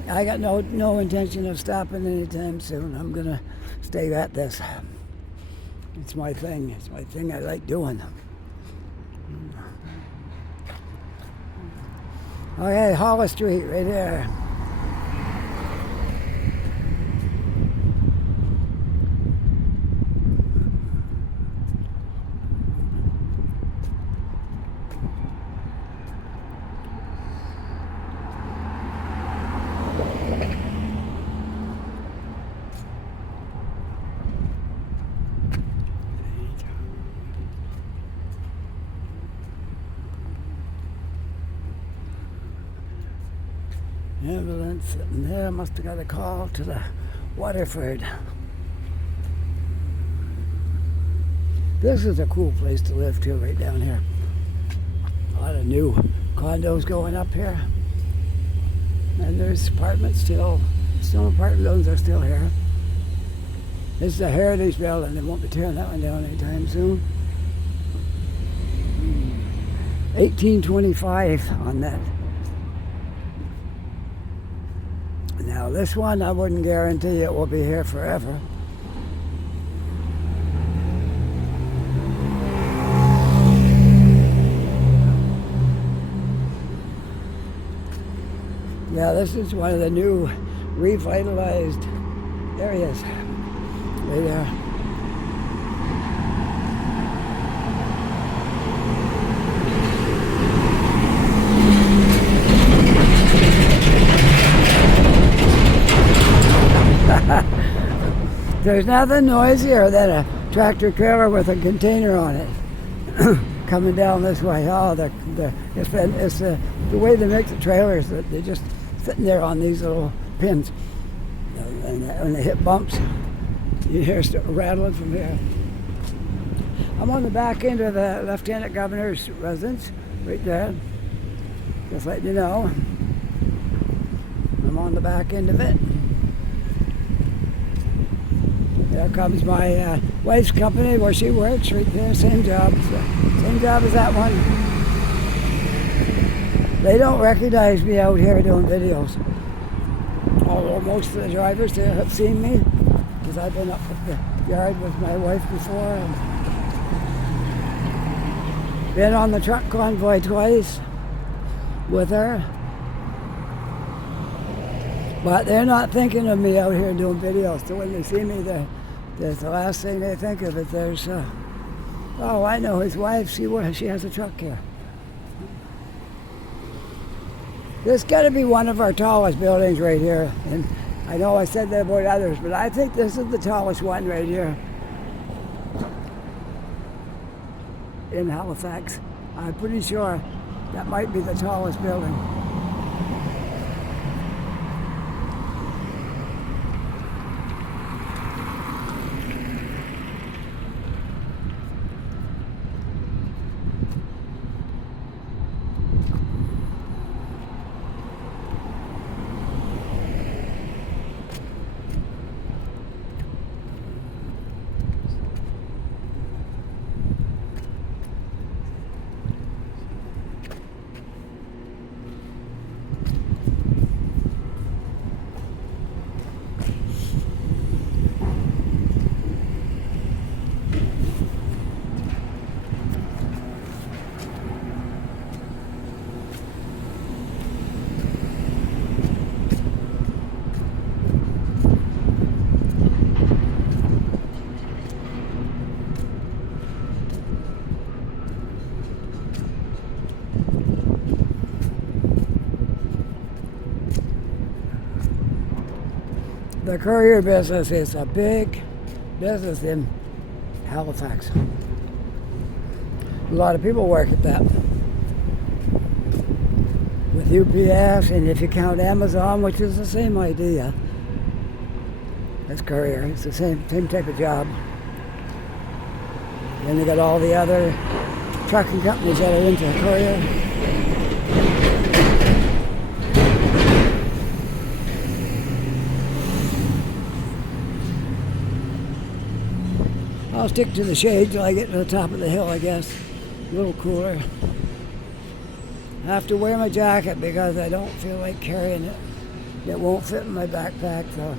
I got no intention of stopping anytime soon. I'm gonna stay at this. It's my thing. It's my thing I like doing. Okay, Hollis Street right there. Ambulance sitting there, must have got a call to the Waterford. This is a cool place to live too, right down here. A lot of new condos going up here. And there's apartments still apartment buildings are still here. This is a heritage building, they won't be tearing that one down anytime soon. 1825 on that. Now this one, I wouldn't guarantee it will be here forever. Yeah, this is one of the new revitalized areas right there. There's nothing noisier than a tractor trailer with a container on it coming down this way. Oh, it's the way they make the trailers. That they're just sitting there on these little pins, and when they hit bumps, you hear it rattling from here. I'm on the back end of the Lieutenant Governor's residence, right there. Just letting you know, I'm on the back end of it. There comes my wife's company where she works right there, same job. Same job as that one. They don't recognize me out here doing videos. Although most of the drivers there have seen me, because I've been up at the yard with my wife before. And been on the truck convoy twice with her. But they're not thinking of me out here doing videos. So when they see me, there's the last thing they think of it. There's, oh, I know his wife. She has a truck here. This got to be one of our tallest buildings right here. And I know I said that about others, but I think this is the tallest one right here in Halifax. I'm pretty sure that might be the tallest building. The courier business is a big business in Halifax. A lot of people work at that. With UPS, and if you count Amazon, which is the same idea as courier, it's the same type of job. Then you got all the other trucking companies that are into courier. I'll stick to the shade till I get to the top of the hill, I guess. A little cooler. I have to wear my jacket because I don't feel like carrying it. It won't fit in my backpack, so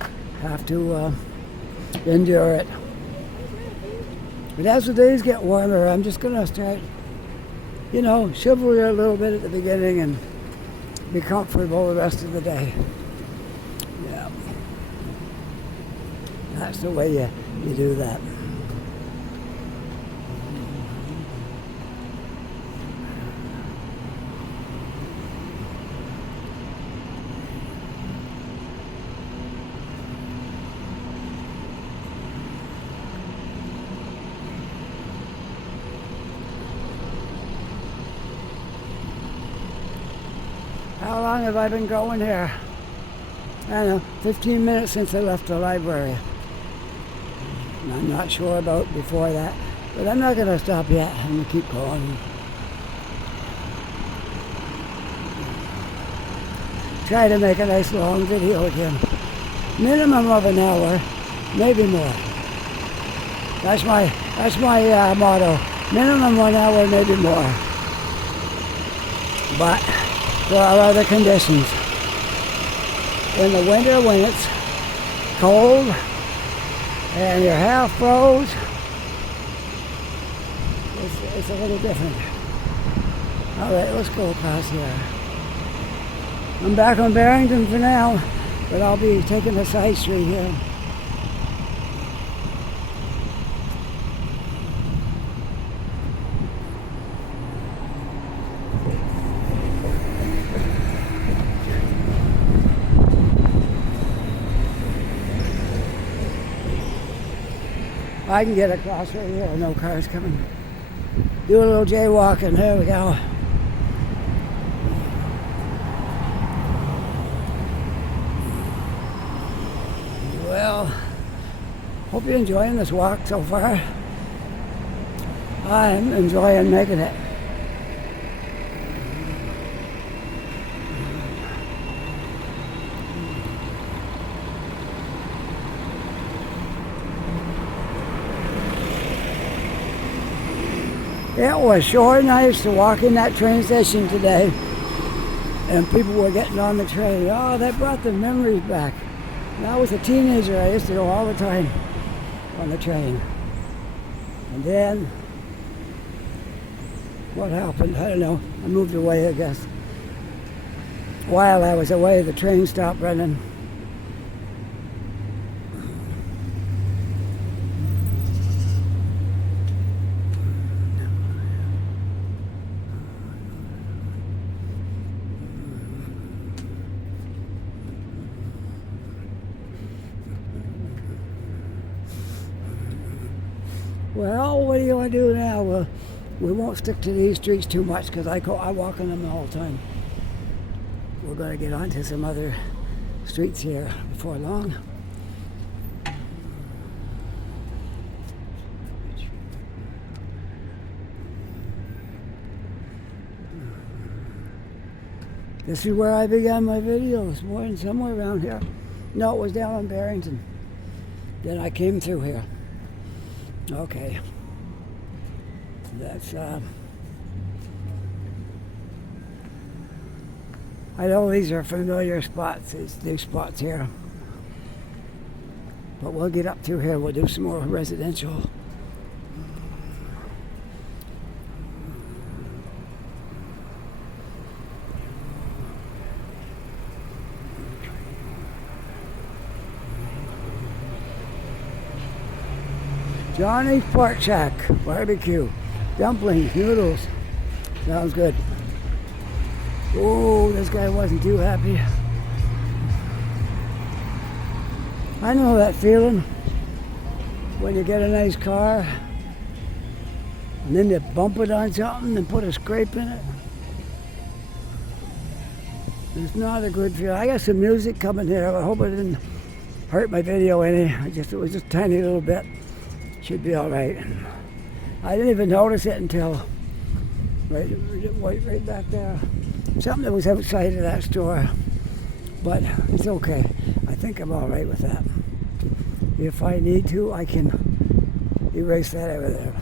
I have to endure it. But as the days get warmer, I'm just going to start, chivalry a little bit at the beginning and be comfortable the rest of the day. Yeah. That's the way you do that. How long have I been going here? I don't know, 15 minutes since I left the library. I'm not sure about before that, but I'm not going to stop yet. I'm going to keep going. Try to make a nice long video again. Minimum of an hour, maybe more. That's my motto. Minimum 1 hour, maybe more. But there are other conditions. In the winter, when it's cold and you're half froze, it's a little different. All right, let's go across here. I'm back on Barrington for now, but I'll be taking a side street here. I can get across right here, no cars coming. Do a little jaywalking, there we go. Well, hope you're enjoying this walk so far. I'm enjoying making it. It was sure nice to walk in that train station today, and people were getting on the train. Oh, that brought the memories back. When I was a teenager, I used to go all the time on the train. And then, what happened? I don't know. I moved away, I guess. while I was away, the train stopped running. Well, what do you want to do now? Well, we won't stick to these streets too much because I walk on them all the time. We're going to get onto some other streets here before long. This is where I began my video this morning, somewhere around here. No, it was down on Barrington. Then I came through here. Okay. That's, I know these are familiar spots, these new spots here. But we'll get up through here, we'll do some more residential. Johnny's Pork Shack, barbecue, dumplings, noodles. Sounds good. Oh, this guy wasn't too happy. I know that feeling when you get a nice car and then you bump it on something and put a scrape in it. It's not a good feeling. I got some music coming here. I hope it didn't hurt my video any. It was just a tiny little bit. Should be all right. I didn't even notice it until right back there. Something that was outside of that store, but it's okay. I think I'm all right with that. If I need to, I can erase that out of there.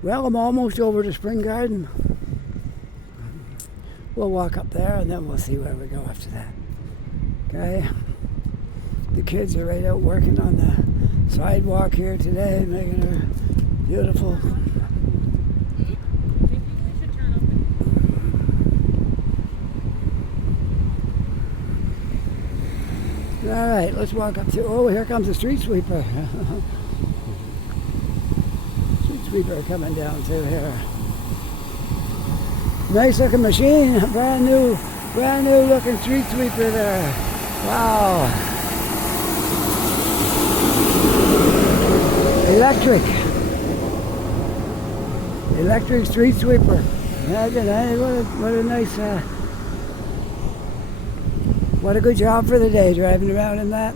Well, I'm almost over to Spring Garden. We'll walk up there and then we'll see where we go after that. Okay? The kids are right out working on the sidewalk here today, making her beautiful. All right, let's walk up to, oh, here comes the street sweeper. Sweeper coming down through here. Nice looking machine, brand new looking street sweeper there. Wow. Electric street sweeper. Imagine, what a nice, what a good job for the day driving around in that.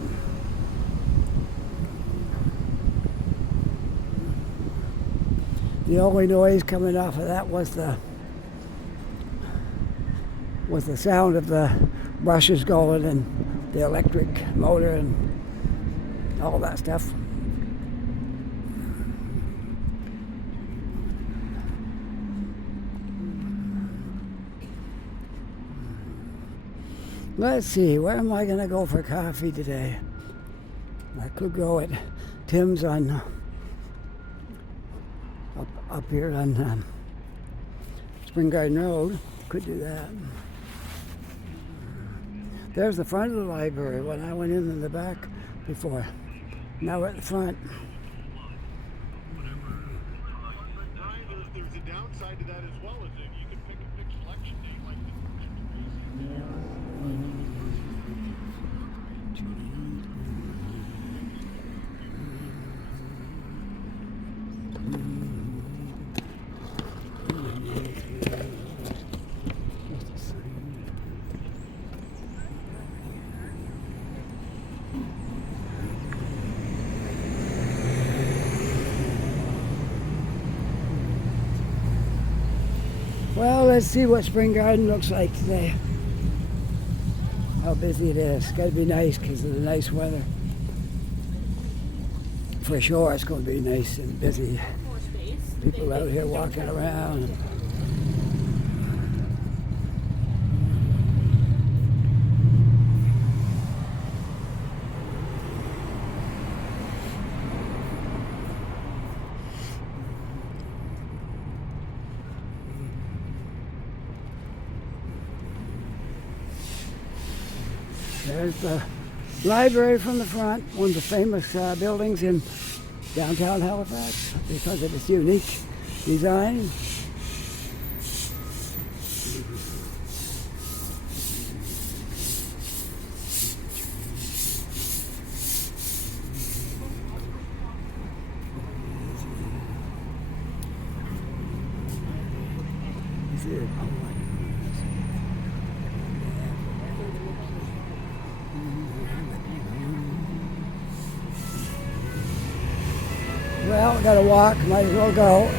The only noise coming off of that was the sound of the brushes going and the electric motor and all that stuff. Let's see, where am I going to go for coffee today? I could go at Tim's on up here on Spring Garden Road. Could do that. There's the front of the library when I went in the back before. Now we're at the front. There's a downside to that as well, is that you can pick a fixed selection date like Well, let's see what Spring Garden looks like today. How busy it is. It's got to be nice because of the nice weather. For sure, it's going to be nice and busy. People out here walking around. There's the library from the front, one of the famous buildings in downtown Halifax because of its unique design. Well, gotta walk, might as well go.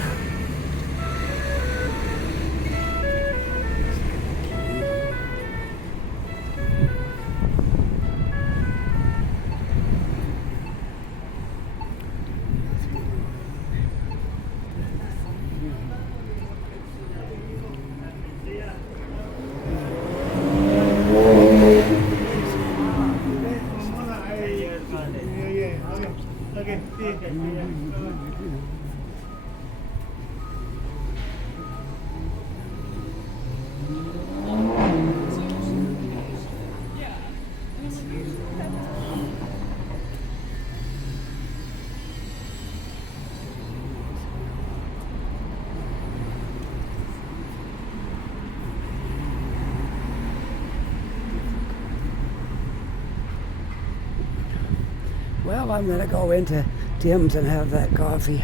Well, I'm going to go into Tim's and have that coffee.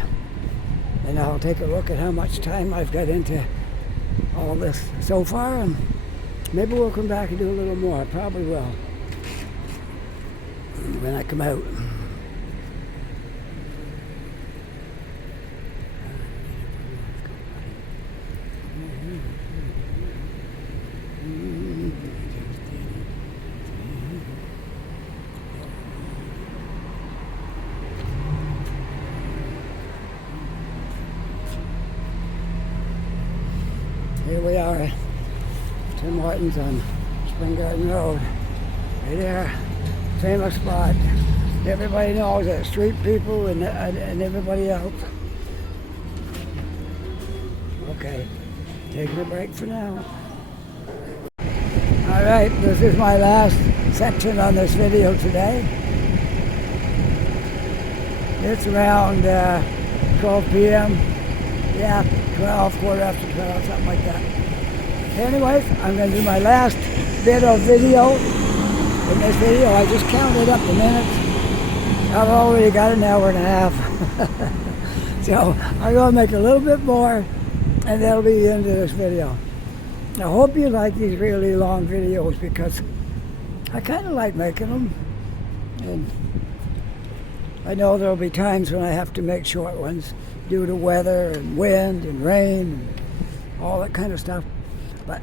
And I'll take a look at how much time I've got into all this so far. And maybe we'll come back and do a little more. Probably will. When I come out. Here we are, Tim Hortons on Spring Garden Road. Right there, famous spot. Everybody knows it, street people and everybody else. Okay, taking a break for now. All right, this is my last section on this video today. It's around 12 p.m. Yeah, 12, quarter after 12, something like that. Anyways, I'm going to do my last bit of video. In this video, I just counted up the minutes. I've already got an hour and a half. So I'm going to make a little bit more, and that'll be the end of this video. I hope you like these really long videos because I kind of like making them. And I know there'll be times when I have to make short ones due to weather and wind and rain and all that kind of stuff. But,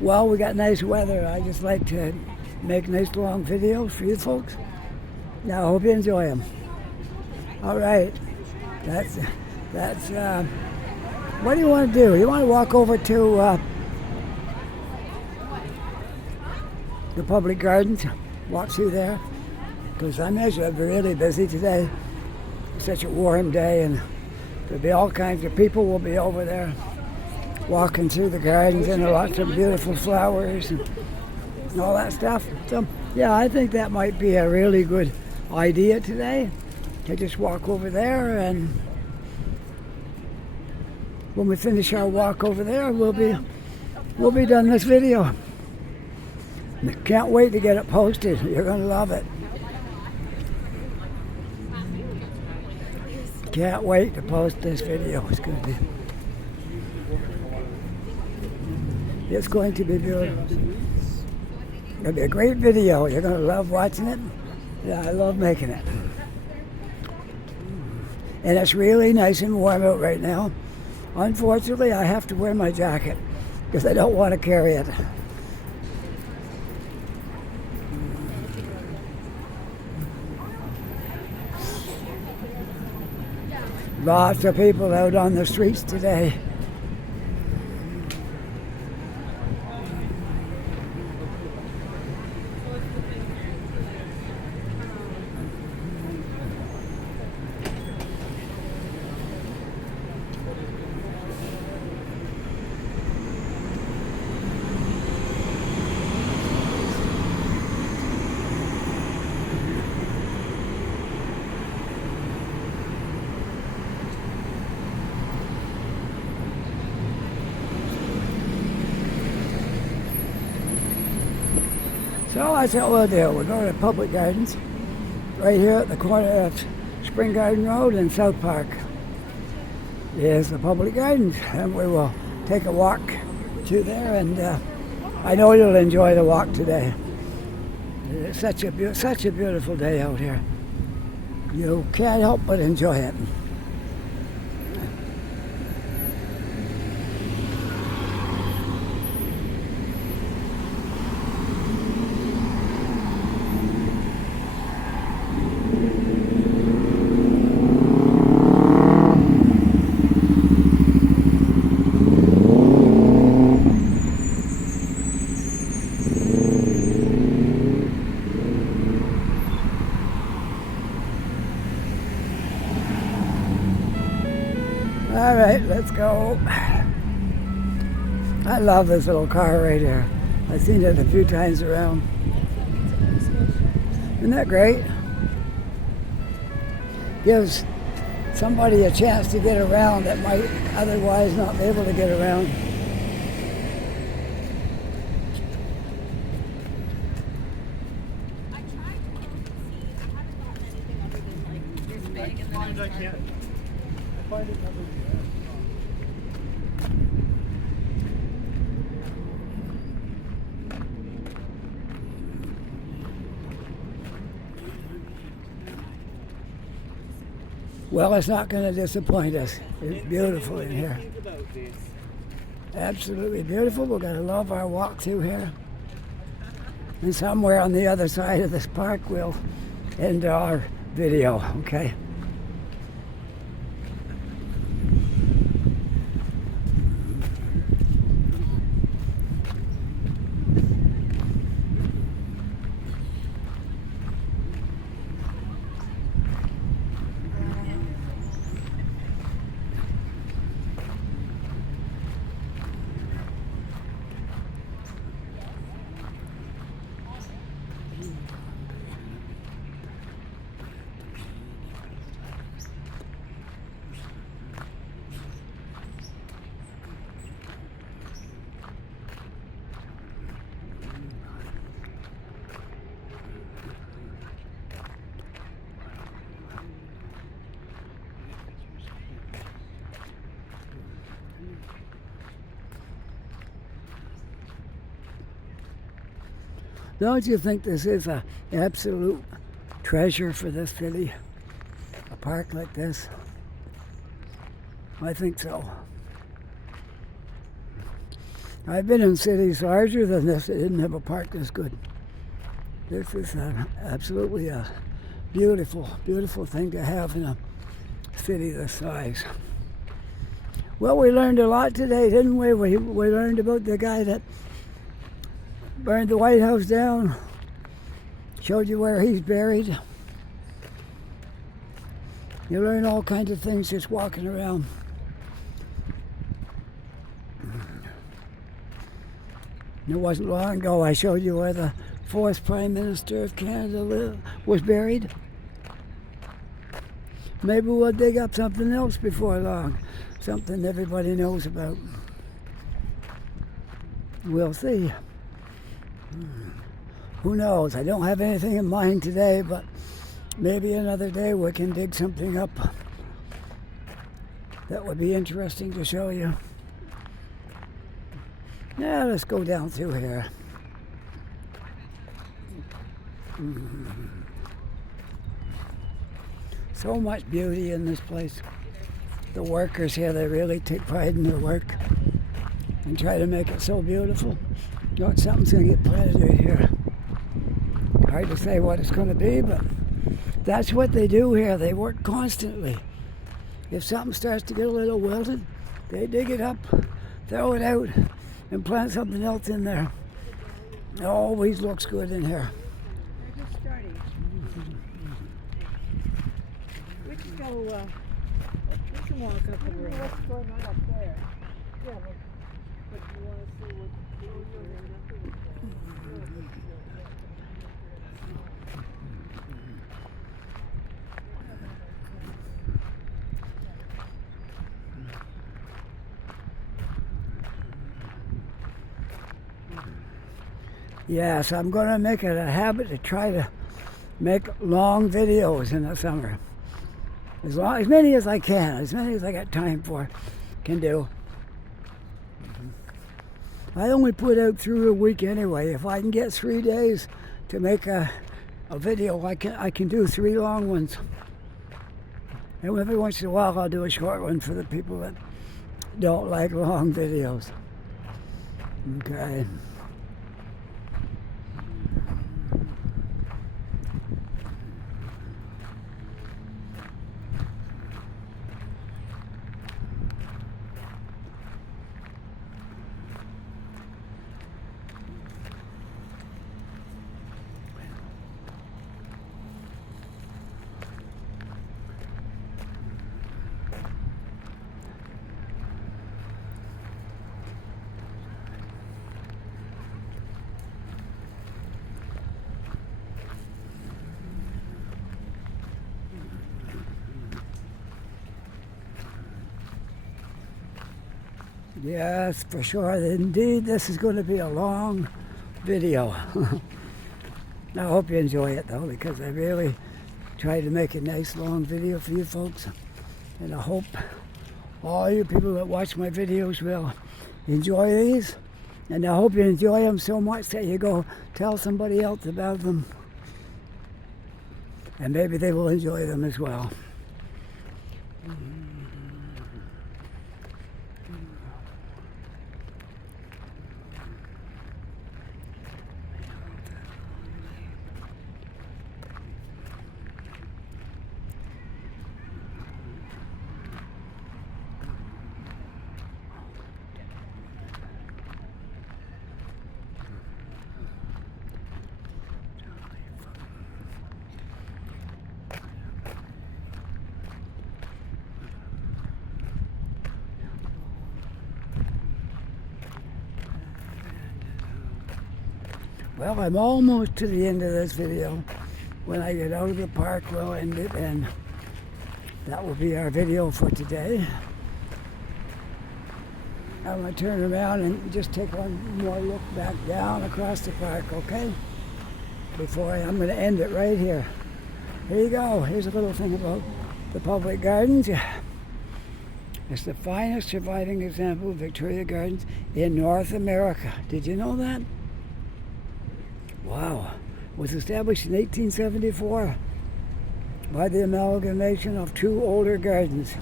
well, we got nice weather. I just like to make nice long videos for you folks. Now, I hope you enjoy them. All right. That's what do you want to do? You want to walk over to the public gardens, walk through there? Because I'm really busy today. It's such a warm day, and there'll be all kinds of people will be over there walking through the gardens, and there are lots of beautiful flowers and all that stuff. So, yeah, I think that might be a really good idea today, to just walk over there, and when we finish our walk over there, we'll be done this video. Can't wait to get it posted. You're going to love it. Can't wait to post this video. It's going to be beautiful. It's going to be a great video. You're going to love watching it. Yeah, I love making it. And it's really nice and warm out right now. Unfortunately, I have to wear my jacket because I don't want to carry it. Lots of people out on the streets today. So that's what we'll do. We're going to Public Gardens, right here at the corner of Spring Garden Road and South Park. Is the Public Gardens, and we will take a walk to there, and I know you'll enjoy the walk today. It's such a beautiful day out here. You can't help but enjoy it. All right, let's go. I love this little car right here. I've seen it a few times around. Isn't that great? Gives somebody a chance to get around that might otherwise not be able to get around. I tried to look and see. I haven't gotten anything other than like this big, and then I was like, I find it never. Well, it's not going to disappoint us. It's beautiful in here. Think about this. Absolutely beautiful. We're going to love our walk through here. And somewhere on the other side of this park, we'll end our video, okay? Don't you think this is an absolute treasure for this city? A park like this? I think so. I've been in cities larger than this that didn't have a park this good. This is absolutely a beautiful, beautiful thing to have in a city this size. Well, we learned a lot today, didn't we? We learned about the guy that burned the White House down, showed you where he's buried. You learn all kinds of things just walking around. It wasn't long ago I showed you where the fourth Prime Minister of Canada was buried. Maybe we'll dig up something else before long, something everybody knows about. We'll see. Who knows? I don't have anything in mind today, but maybe another day we can dig something up that would be interesting to show you. Yeah, let's go down through here. So much beauty in this place. The workers here, they really take pride in their work and try to make it so beautiful. You know, something's going to get planted right here. Hard to say what it's going to be, but that's what they do here. They work constantly. If something starts to get a little wilted, they dig it up, throw it out, and plant something else in there. It always looks good in here. we're just starting. We can go, we can walk up the road. What's going on up there? Yeah, but you want to see what Yes, I'm going to make it a habit to try to make long videos in the summer. As many as I can, as many as I got time for, can do. I only put out through a week anyway. If I can get 3 days to make a video, I can do 3 long ones. And every once in a while I'll do a short one for the people that don't like long videos. Okay. Yes, for sure. Indeed, this is going to be a long video. I hope you enjoy it, though, because I really tried to make a nice long video for you folks. And I hope all you people that watch my videos will enjoy these. And I hope you enjoy them so much that you go tell somebody else about them. And maybe they will enjoy them as well. Well, I'm almost to the end of this video. When I get out of the park, we'll end it, and that will be our video for today. I'm going to turn around and just take one more look back down across the park, okay? I'm going to end it right here. Here you go. Here's a little thing about the public gardens. It's the finest surviving example of Victoria Gardens in North America. Did you know that? Wow. It was established in 1874 by the amalgamation of 2 older gardens,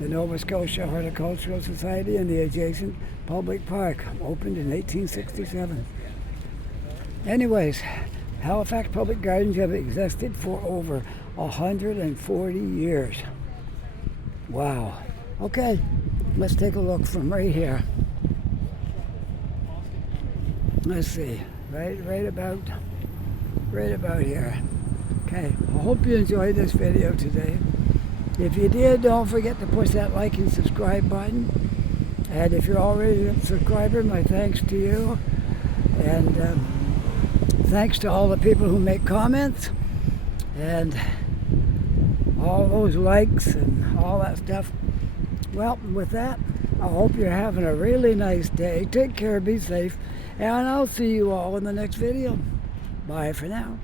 the Nova Scotia Horticultural Society and the adjacent public park, opened in 1867. Anyways, Halifax Public Gardens have existed for over 140 years. Wow. Okay, let's take a look from right here. Let's see. Right about here. Okay, I hope you enjoyed this video today. If you did, don't forget to push that like and subscribe button. And if you're already a subscriber, my thanks to you. And thanks to all the people who make comments and all those likes and all that stuff. Well, with that, I hope you're having a really nice day. Take care, be safe. And I'll see you all in the next video. Bye for now.